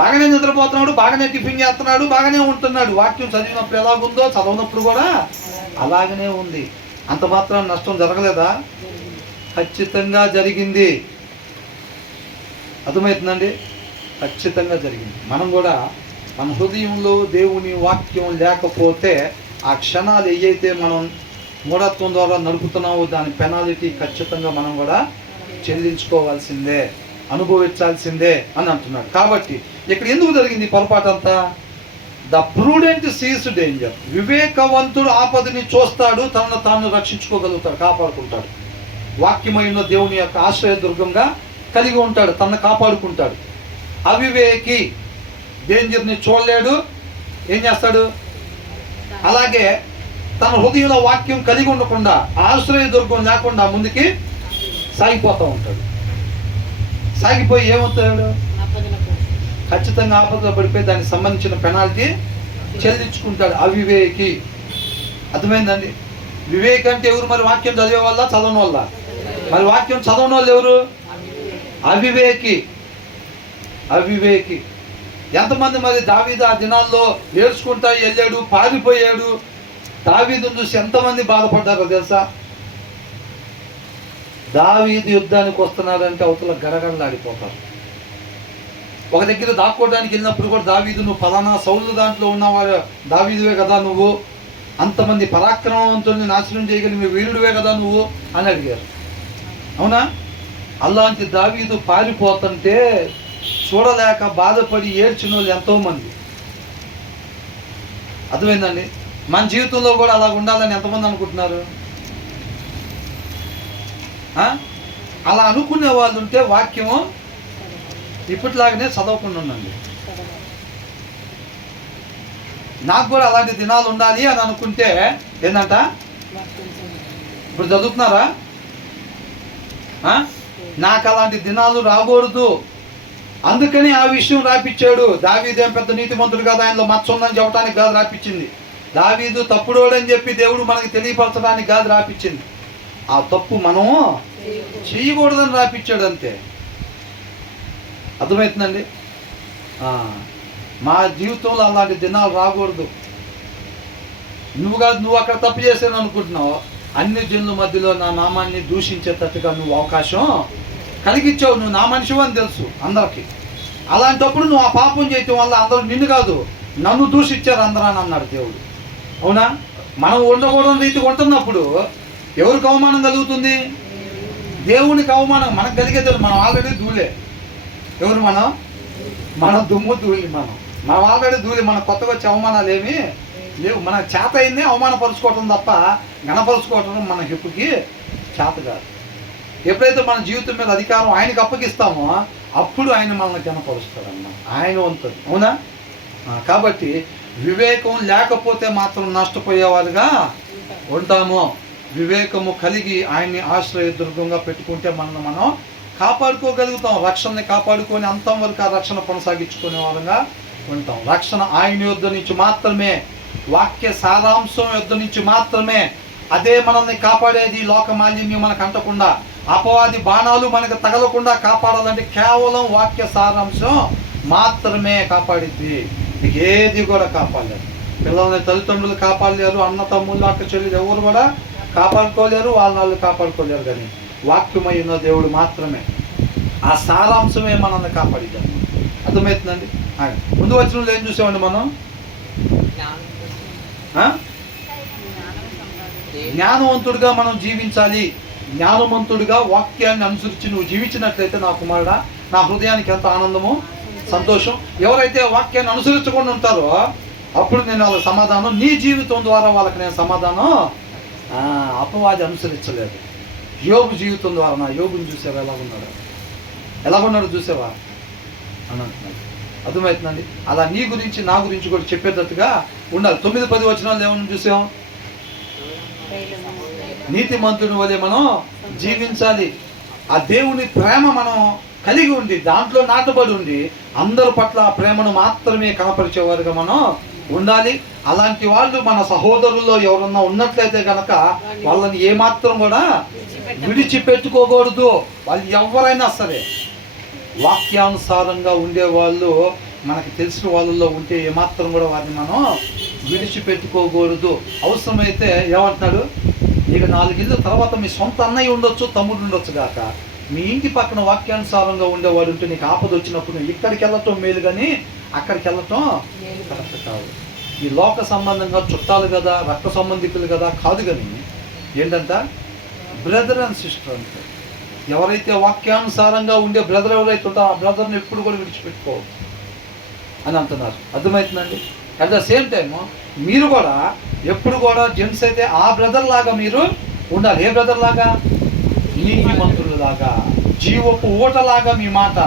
బాగానే నిద్రపోతున్నాడు, బాగానే టిఫిన్ చేస్తున్నాడు, బాగానే ఉంటున్నాడు. వాక్యం చదివినప్పుడు ఎలాగుందో చదవనప్పుడు కూడా అలాగనే ఉంది. అంత మాత్రం నష్టం జరగలేదా? ఖచ్చితంగా జరిగింది. అర్థమవుతుందండి? ఖచ్చితంగా జరిగింది. మనం కూడా మన హృదయంలో దేవుని వాక్యం లేకపోతే ఆ క్షణాలు ఏవైతే మనం మూఢత్వం ద్వారా నడుపుతున్నామో దాని పెనాలిటీ ఖచ్చితంగా మనం కూడా చెల్లించుకోవాల్సిందే, అనుభవించాల్సిందే అని అంటున్నాడు. కాబట్టి ఇక్కడ ఎందుకు జరిగింది పొరపాటు అంతా? The prudent sees danger. వివేకవంతుడు ఆపదని చూస్తాడు, తనను తాను రక్షించుకోగలుగుతాడు, కాపాడుకుంటాడు. వాక్యమైన దేవుని యొక్క ఆశ్రయదుర్గంగా కలిగి ఉంటాడు, తనను కాపాడుకుంటాడు. అవివేకి డేంజర్ని చూడలేడు, ఏం చేస్తాడు? అలాగే తన హృదయంలో వాక్యం కలిగి ఉండకుండా, ఆశ్రయదుర్గం లేకుండా ముందుకి సాగిపోతూ ఉంటాడు. సాగిపోయి ఏమవుతాడు? ఖచ్చితంగా ఆపదలో పడిపోయి దానికి సంబంధించిన పెనాల్టీ చెల్లించుకుంటాడు. అవివేకి. అర్థమైందండి? వివేక్ అంటే ఎవరు? మరి వాక్యం చదివే వాళ్ళ, చదవని వాళ్ళ? మరి వాక్యం చదవని వాళ్ళు ఎవరు? అవివేకి. ఎంతమంది మరి దావీదు ఆ దినాల్లో ఏడ్చుకుంటా వెళ్ళాడు, పారిపోయాడు. దావీదును చూసి ఎంతమంది బాధపడ్డారో తెలుసా? దావీదు యుద్ధానికి వస్తున్నారంటే అవతల గడగడలాడిపోతారు. ఒక దగ్గర దాక్కోవడానికి వెళ్ళినప్పుడు కూడా దావీదు, నువ్వు ఫలానా సౌలు దాంట్లో ఉన్నవాడు దావీదువే కదా నువ్వు, అంతమంది పరాక్రమవంతుల్ని నాశనం చేయగలిగిన వీరుడివే కదా నువ్వు అని అడిగారు. అవునా? అలాంటి దావీదు పారిపోతుంటే చూడలేక బాధపడి ఏడ్చిన వాళ్ళు ఎంతోమంది. అర్థమైందండి? మన జీవితంలో కూడా అలా ఉండాలని ఎంతమంది అనుకుంటున్నారు? అలా అనుకునే వాళ్ళు ఉంటే వాక్యము ఇప్పటిలాగానే చదవకుండా ఉండండి. నాకు కూడా అలాంటి దినాలు ఉండాలి అని అనుకుంటే ఏంటంట? ఇప్పుడు చదువుతున్నారా? నాకు అలాంటి దినాలు రాకూడదు, అందుకని ఆ విషయం రాపిచ్చాడు. దావీదేం పెద్ద నీతిమంతుడు కాదు, ఆయనలో మచ్చ ఉందని చెప్పడానికి కాదు రాపిచ్చింది. దావీదు తప్పుడోడని చెప్పి దేవుడు మనకి తెలియపరచడానికి కాదు రాపిచ్చింది. ఆ తప్పు మనం చేయకూడదని రాపిచ్చాడు అంతే. అర్థమవుతుందండి? మా జీవితంలో అలాంటి దినాలు రాకూడదు. నువ్వు అక్కడ తప్పు చేసాను అనుకుంటున్నావు, అన్ని జనుల మధ్యలో నా నామాన్ని దూషించేటట్టుగా నువ్వు అవకాశం కలిగించావు. నువ్వు నా మనిషివి అని తెలుసు అందరికి. అలాంటప్పుడు నువ్వు ఆ పాపం చేయటం వల్ల అందరూ నిన్ను కాదు నన్ను దూషించారు అందరూ అని అన్నాడు దేవుడు. అవునా? మనం ఉండకూడని రీతికి ఉంటున్నప్పుడు ఎవరికి అవమానం కలుగుతుంది? దేవునికి అవమానం. మనకు కలిగేది మనం ఆల్రెడీ ధూళే. ఎవరు మనం? మన దుమ్ము ధూళి. మనం ఆల్రెడీ ధూళి. మన కొత్తగా వచ్చే అవమానాలు ఏమీ లేవు. మన చేత అయిందే అవమానపరుచుకోవటం తప్ప గణపరుచుకోవటం మన హిప్పుకి చేత కాదు. ఎప్పుడైతే మన జీవితం మీద అధికారం ఆయనకి అప్పగిస్తామో అప్పుడు ఆయన మనల్ని గణపరుస్తాడన్నమాట. ఆయన ఉంటుంది. అవునా? కాబట్టి వివేకం లేకపోతే మాత్రం నష్టపోయేవారుగా ఉంటాము. వివేకము కలిగి ఆయన్ని ఆశ్రయదుర్గంగా పెట్టుకుంటే మనం కాపాడుకోగలుగుతాం. రక్షణని కాపాడుకొని అంతం వరకు ఆ రక్షణ కొనసాగించుకునే వారుగా ఉంటాం. రక్షణ ఆయన యొద్ద నుంచి మాత్రమే, వాక్య సారాంశం యొద్ద నుంచి మాత్రమే. అదే మనల్ని కాపాడేది. లోక మాలిన్యం మనకు అంటకుండా, అపవాది బాణాలు మనకు తగలకుండా కాపాడాలంటే కేవలం వాక్య సారాంశం మాత్రమే కాపాడిద్ది. ఏది కూడా కాపాడలేరు. పిల్లల్ని తల్లిదండ్రులు కాపాడలేరు, అన్న తమ్ముళ్ళు అక్క చెల్లెలు ఎవరు కూడా కాపాడుకోలేరు, వాళ్ళు కాపాడుకోలేరు. కానీ వాక్యమైన దేవుడు మాత్రమే, ఆ సారాంశమే మనల్ని కాపాడిద్దాం. అర్థమవుతుందండి? ముందు వచ్చిన ఏం చూసామండి మనం? జ్ఞానవంతుడిగా మనం జీవించాలి. జ్ఞానవంతుడిగా వాక్యాన్ని అనుసరించి నువ్వు జీవించినట్లయితే నా కుమారుడా, నా హృదయానికి ఎంత ఆనందము, సంతోషం. ఎవరైతే వాక్యాన్ని అనుసరించకుండా ఉంటారో అప్పుడు నేను వాళ్ళకి సమాధానం, నీ జీవితం ద్వారా వాళ్ళకి నేను సమాధానం. అపవాది అనుసరించలేదు. యోబు జీవితం ద్వారా, నా యోబుని చూసావా ఎలాగున్నాడు చూసావా అని అంటున్నాడు. అర్థమవుతుందండి? అలా నీ గురించి నా గురించి కూడా చెప్పేటట్టుగా ఉండాలి. 9-10 వచనాలు ఏమన్నా చూసాం? నీతిమంతుని వలె మనం జీవించాలి. ఆ దేవుని ప్రేమ మనం కలిగి ఉండి, దాంట్లో నాటబడి ఉండి, అందరి పట్ల ఆ ప్రేమను మాత్రమే కనపరిచేవారుగా మనం ఉండాలి. అలాంటి వాళ్ళు మన సహోదరుల్లో ఎవరన్నా ఉన్నట్లయితే కనుక వాళ్ళని ఏమాత్రం కూడా విడిచిపెట్టుకోకూడదు. వాళ్ళు ఎవరైనా సరే వాక్యానుసారంగా ఉండేవాళ్ళు మనకి తెలిసిన వాళ్ళల్లో ఉంటే ఏమాత్రం కూడా వారిని మనం విడిచిపెట్టుకోకూడదు. అవసరమైతే ఏమంటున్నాడు? ఇక 4 ఇళ్ళ తర్వాత మీ సొంత అన్నయ్య ఉండొచ్చు, తమ్ముడు ఉండొచ్చు కాక మీ ఇంటి పక్కన వాక్యానుసారంగా ఉండేవాడు ఉంటే నీకు ఆపద వచ్చినప్పుడు నువ్వు ఇక్కడికి వెళ్ళటం మేలు కానీ అక్కడికి వెళ్ళటం కరెక్ట్ కాదు. ఈ లోక సంబంధంగా చుట్టాలు కదా, రక్త సంబంధికులు కదా కాదు. కానీ ఏంటంట? బ్రదర్ అండ్ సిస్టర్ అంటే ఎవరైతే వాక్యానుసారంగా ఉండే బ్రదర్ ఎవరైతే ఉంటారో ఆ బ్రదర్ని ఎప్పుడు కూడా విడిచిపెట్టుకోవద్దు అని అంటున్నారు. అర్థమవుతుందండి? అట్ ద సేమ్ టైమ్ మీరు కూడా ఎప్పుడు కూడా జెంట్స్ అయితే ఆ బ్రదర్ లాగా మీరు ఉండాలి. ఏ బ్రదర్ లాగా? నీతిమంతులలాగా, జీవపు ఊటలాగా మీ మాట,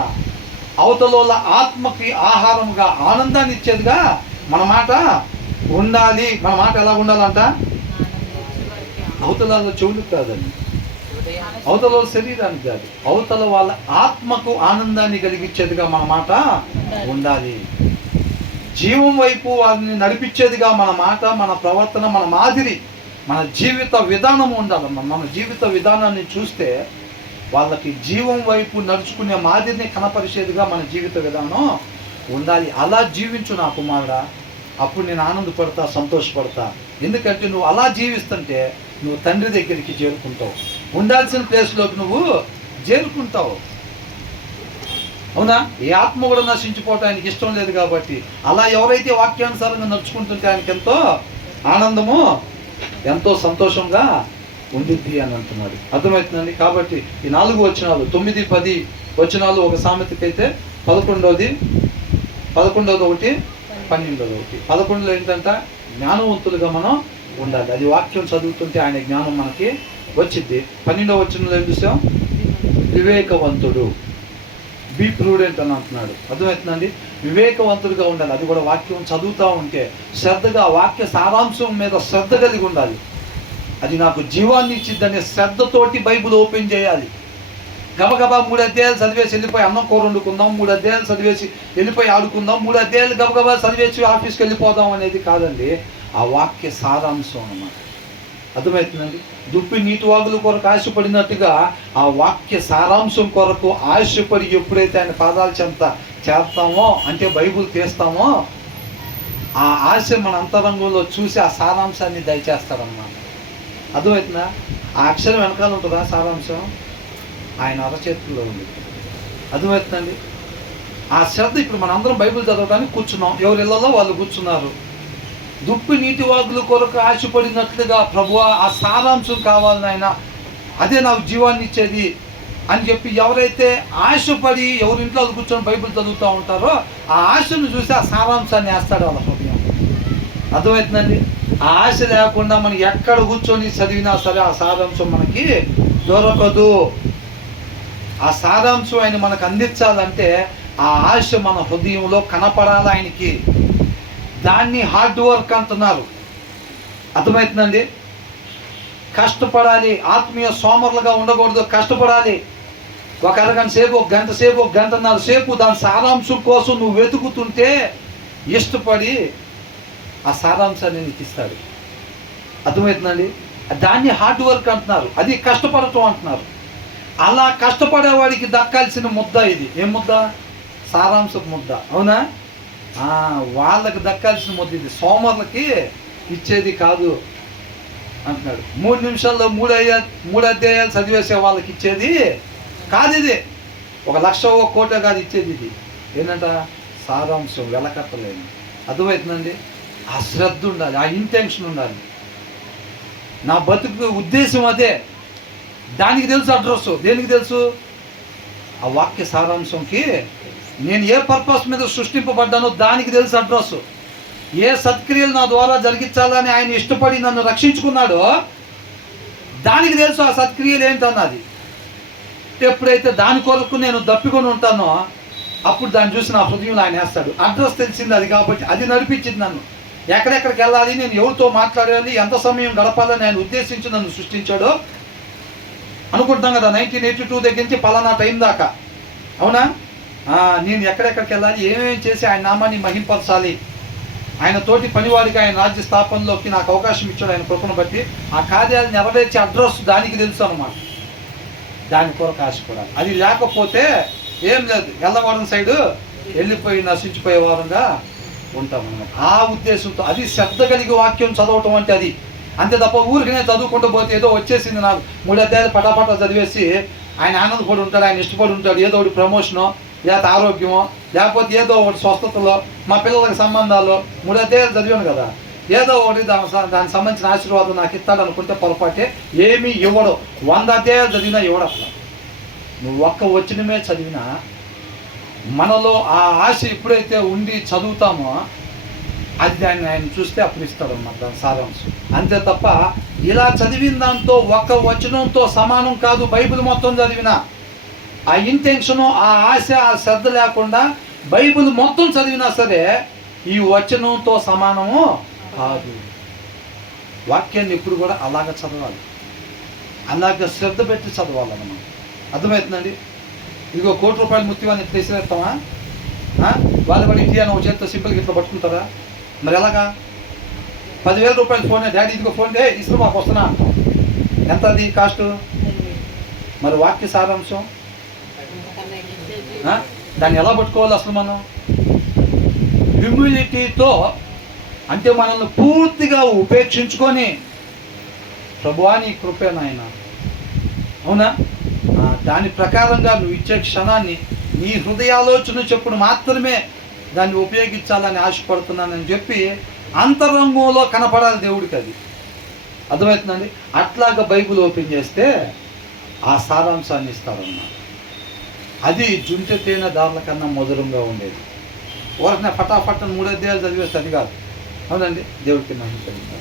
అవతల ఆత్మకి ఆహారముగా, ఆనందాన్ని ఇచ్చేదిగా మన మాట ఉండాలి. మన మాట ఎలా ఉండాలంట? అవతల చెవులు కాదండి, అవతల శరీరానికి కాదు, అవతల వాళ్ళ ఆత్మకు ఆనందాన్ని కలిగించేదిగా మన మాట ఉండాలి. జీవం వైపు వారిని నడిపించేదిగా మన మాట, మన ప్రవర్తన, మన మాదిరి, మన జీవిత విధానం ఉండాలమ్మా. మన జీవిత విధానాన్ని చూస్తే వాళ్ళకి జీవం వైపు నడుచుకునే మాదిరిని కనపరిచేదిగా మన జీవిత విధానం ఉండాలి. అలా జీవించు నా కుమారుడా, అప్పుడు నేను ఆనందపడతా, సంతోషపడతా. ఎందుకంటే నువ్వు అలా జీవిస్తుంటే నువ్వు తండ్రి దగ్గరికి చేరుకుంటావు, ఉండాల్సిన ప్లేస్లోకి నువ్వు చేరుకుంటావు. అవునా? ఏ ఆత్మ కూడా నశించిపోవటం ఆయనకి ఇష్టం లేదు. కాబట్టి అలా ఎవరైతే వాక్యానుసారంగా నడుచుకుంటుంటే ఆయనకి ఎంతో ఆనందము, ఎంతో సంతోషంగా ఉండిద్ది అని అంటున్నాడు. అర్థమవుతుందండి? కాబట్టి ఈ 4 వచనాలు 9-10 వచనాలు ఒక సామెతకైతే 11వ 11 12 11లో ఏంటంటే జ్ఞానవంతులుగా మనం ఉండాలి. అది వాక్యం చదువుతుంటే ఆయన జ్ఞానం మనకి వచ్చింది. 12వ వచనంలో ఏం చూసాం? వివేకవంతుడు, బీ ప్రూడెంట్ అని అంటున్నాడు. అర్థమవుతుందండి? వివేకవంతుడిగా ఉండాలి. అది కూడా వాక్యం చదువుతూ ఉంటే శ్రద్ధగా, వాక్య సారాంశం మీద శ్రద్ధ కలిగి ఉండాలి. అది నాకు జీవాన్ని ఇచ్చిద్దనే శ్రద్ధతోటి బైబిల్ ఓపెన్ చేయాలి. గబగబా 3 అధ్యాయాలు చదివేసి వెళ్ళిపోయి అన్నం కూర వండుకుందాం, 3 అధ్యాయాలు చదివేసి వెళ్ళిపోయి ఆడుకుందాం, 3 అధ్యాయాలు గబగబా చదివేసి ఆఫీస్కి వెళ్ళిపోదాం అనేది కాదండి. ఆ వాక్య సారాంశం అన్నమాట. అర్థమవుతుందండి? దుప్పి నీటి వాగుల కొరకు ఆశపడినట్టుగా ఆ వాక్య సారాంశం కొరకు ఆశపడి ఎప్పుడైతే ఆయన పాదాల చెంత చేస్తామో, అంటే బైబుల్ తీస్తామో, ఆ ఆశ మన అంతరంగంలో చూసి ఆ సారాంశాన్ని దయచేస్తారన్నమాట. అర్థమవుతుందా? ఆ అక్షరం వెనకాల ఉంటుందా సారాంశం? ఆయన అరచేతుల్లో ఉంది. అర్థమవుతుందండి? ఆ శ్రద్ధ. ఇప్పుడు మన అందరం బైబిల్ చదవడానికి కూర్చున్నాం, ఎవరి ఇళ్లలో వాళ్ళు కూర్చున్నారు. దుప్పి నీటి వాగుల కొరకు ఆశపడినట్లుగా ప్రభువా ఆ సారాంశం కావాలి నాయన, అదే నాకు జీవాన్ని ఇచ్చేది అని చెప్పి ఎవరైతే ఆశపడి ఎవరింట్లో వాళ్ళు కూర్చొని బైబిల్ చదువుతూ ఉంటారో ఆ ఆశను చూసి ఆ సారాంశాన్ని వేస్తాడు వాళ్ళ హృదయం. అర్థమవుతుందండి? ఆ ఆశ లేకుండా మనం ఎక్కడ కూర్చొని చదివినా సరే ఆ సారాంశం మనకి దొరకదు. ఆ సారాంశం ఆయన మనకు అందించాలంటే ఆ ఆశ మన హృదయంలో కనపడాలి ఆయనకి. దాన్ని హార్డ్ వర్క్ అంటున్నారు. అర్థమవుతుందండి? కష్టపడాలి, ఆత్మీయ సోమరులుగా ఉండకూడదు, కష్టపడాలి. ఒక అరగంట సేపు, ఒక గంట సేపు, ఒక గంటన్నర సేపు దాని సారాంశం కోసం నువ్వు వెతుకుతుంటే ఇష్టపడి ఆ సారాంశాన్ని నీకు ఇస్తాడు. అర్థమవుతుందండి? దాన్ని హార్డ్ వర్క్ అంటున్నారు, అది కష్టపడటం అంటున్నారు. అలా కష్టపడేవాడికి దక్కాల్సిన ముద్ద ఇది. ఏం ముద్ద? సారాంశపు ముద్ద. అవునా? వాళ్ళకి దక్కాల్సిన ముద్ద ఇది, సోమరులకి ఇచ్చేది కాదు అంటున్నాడు. 3 నిమిషాల్లో 3 అధ్యాయాలు చదివేసే వాళ్ళకి ఇచ్చేది కాదు ఇది. 1,00,000 1 కోటి కాదు ఇచ్చేది ఇది. ఏంటంట? సారాంశం, వెలకట్టలేదు. అర్థమవుతుందండి? ఆ శ్రద్ధ ఉండాలి, ఆ ఇంటెన్షన్ ఉండాలి. నా బతుకు ఉద్దేశం అదే. దానికి తెలుసు అడ్రస్. దేనికి తెలుసు? ఆ వాక్య సారాంశంకి నేను ఏ పర్పస్ మీద సృష్టింపబడ్డానో దానికి తెలుసు అడ్రస్. ఏ సత్క్రియలు నా ద్వారా జరిగించాలని ఆయన ఇష్టపడి నన్ను రక్షించుకున్నాడో దానికి తెలుసు ఆ సత్క్రియలు ఏంటన్నది. ఎప్పుడైతే దాని కొరకు నేను దప్పికొని ఉంటానో అప్పుడు దాన్ని చూసి నా హృదయంలో ఆయన వేస్తాడు. అడ్రస్ తెలిసింది అది, కాబట్టి అది నడిపించింది నన్ను. ఎక్కడెక్కడికి వెళ్ళాలి, నేను ఎవరితో మాట్లాడాలి, ఎంత సమయం గడపాలని ఆయన ఉద్దేశించి నన్ను సృష్టించాడో అనుకుంటున్నాం కదా. 1982 దగ్గర నుంచి పలానా టైం దాకా. అవునా? నేను ఎక్కడెక్కడికి వెళ్ళాలి, ఏమేమి చేసి ఆయన నామాన్ని మహింపరచాలి, ఆయన తోటి పనివాడికి ఆయన రాజ్య స్థాపనలోకి నాకు అవకాశం ఇచ్చాడు ఆయన కృపను బట్టి. ఆ కార్యాలు నెరవేర్చే అడ్రస్ దానికి తెలుసు అన్నమాట. దాని కొరకు ఆశపడాలి. అది లేకపోతే ఏం లేదు, ఎల్లవారం సైడు వెళ్ళిపోయి నశించిపోయే వారంగా ఉంటామన్నమాట. ఆ ఉద్దేశంతో అది శ్రద్ధ కలిగి వాక్యం చదవటం అంటే అది. అంతే తప్ప ఊరికనే చదువుకుంటూ పోతే ఏదో వచ్చేసింది నాకు 3 అధ్యాయాలు పటాపటా చదివేసి ఆయన ఆనందపడి ఉంటాడు, ఆయన ఇష్టపడి ఉంటాడు, ఏదో ఒకటి ప్రమోషనో లేకపోతే ఆరోగ్యమో లేకపోతే ఏదో ఒకటి స్వస్థతలో, మా పిల్లలకి సంబంధాలు 3 అధ్యాయాలు చదివాను కదా, ఏదో ఒకటి దానికి సంబంధించిన ఆశీర్వాదం నాకు ఇస్తాడు అనుకుంటే పొరపాటే. ఏమీ ఇవ్వడు. 100 అధ్యాయాలు చదివినా ఇవ్వడు అసలు. నువ్వు ఒక్క వచనమే చదివినా మనలో ఆ ఆశ ఎప్పుడైతే ఉండి చదువుతామో అది దాన్ని ఆయన చూస్తే అప్పుడు ఇస్తాడు అన్నమాట దాని సారాంశం. అంతే తప్ప ఇలా చదివిన దాంతో ఒక్క వచనంతో సమానం కాదు. బైబిల్ మొత్తం చదివిన ఆ ఇంటెన్షను, ఆ ఆశ, ఆ శ్రద్ధ లేకుండా బైబిల్ మొత్తం చదివినా సరే ఈ వచనంతో సమానము కాదు. వాక్యాన్ని ఎప్పుడు కూడా అలాగ చదవాలి, అలాగ శ్రద్ధ పెట్టి చదవాలన్నమాట. అర్థమవుతుందండి? ఇదిగో ₹1,00,00,000 ముత్యమని ఎట్లా ఇసిరేస్తామా? వాళ్ళు కూడా ఇండియా ఒక చేతితో సింపుల్గా ఇట్లా పట్టుకుంటారా? మరి ఎలాగా? ₹10,000 ఫోన్, డాడీ ఇదిగో ఫోన్ డే ఇసురు మాకు వస్తున్నా అంటాం. ఎంత అది కాస్ట్? మరి వాక్య సారాంశం దాన్ని ఎలా పట్టుకోవాలి అసలు మనం? హ్యూమిలిటీతో, అంటే మనల్ని పూర్తిగా ఉపేక్షించుకొని ప్రభువా నీ కృపే నాయన, అవునా, దాని ప్రకారంగా నువ్వు ఇచ్చే క్షణాన్ని నీ హృదయాలోచన చెప్పుడు మాత్రమే దాన్ని ఉపయోగించాలని ఆశపడుతున్నానని చెప్పి అంతరంగంలో కనపడాలి దేవుడికి. అది అర్థమవుతుందండి? అట్లాగా బైబిల్ ఓపెన్ చేస్తే ఆ సారాంశాన్ని ఇస్తారన్నమాట. అది జుంటె తేనె దారుల కన్నా మధురంగా ఉండేది. ఊరకనే ఫటాఫట్ 3 అధ్యాయాలు చదివేస్తే అది కాదు. అవునండి? దేవుడికి మహిమ కలిగింది.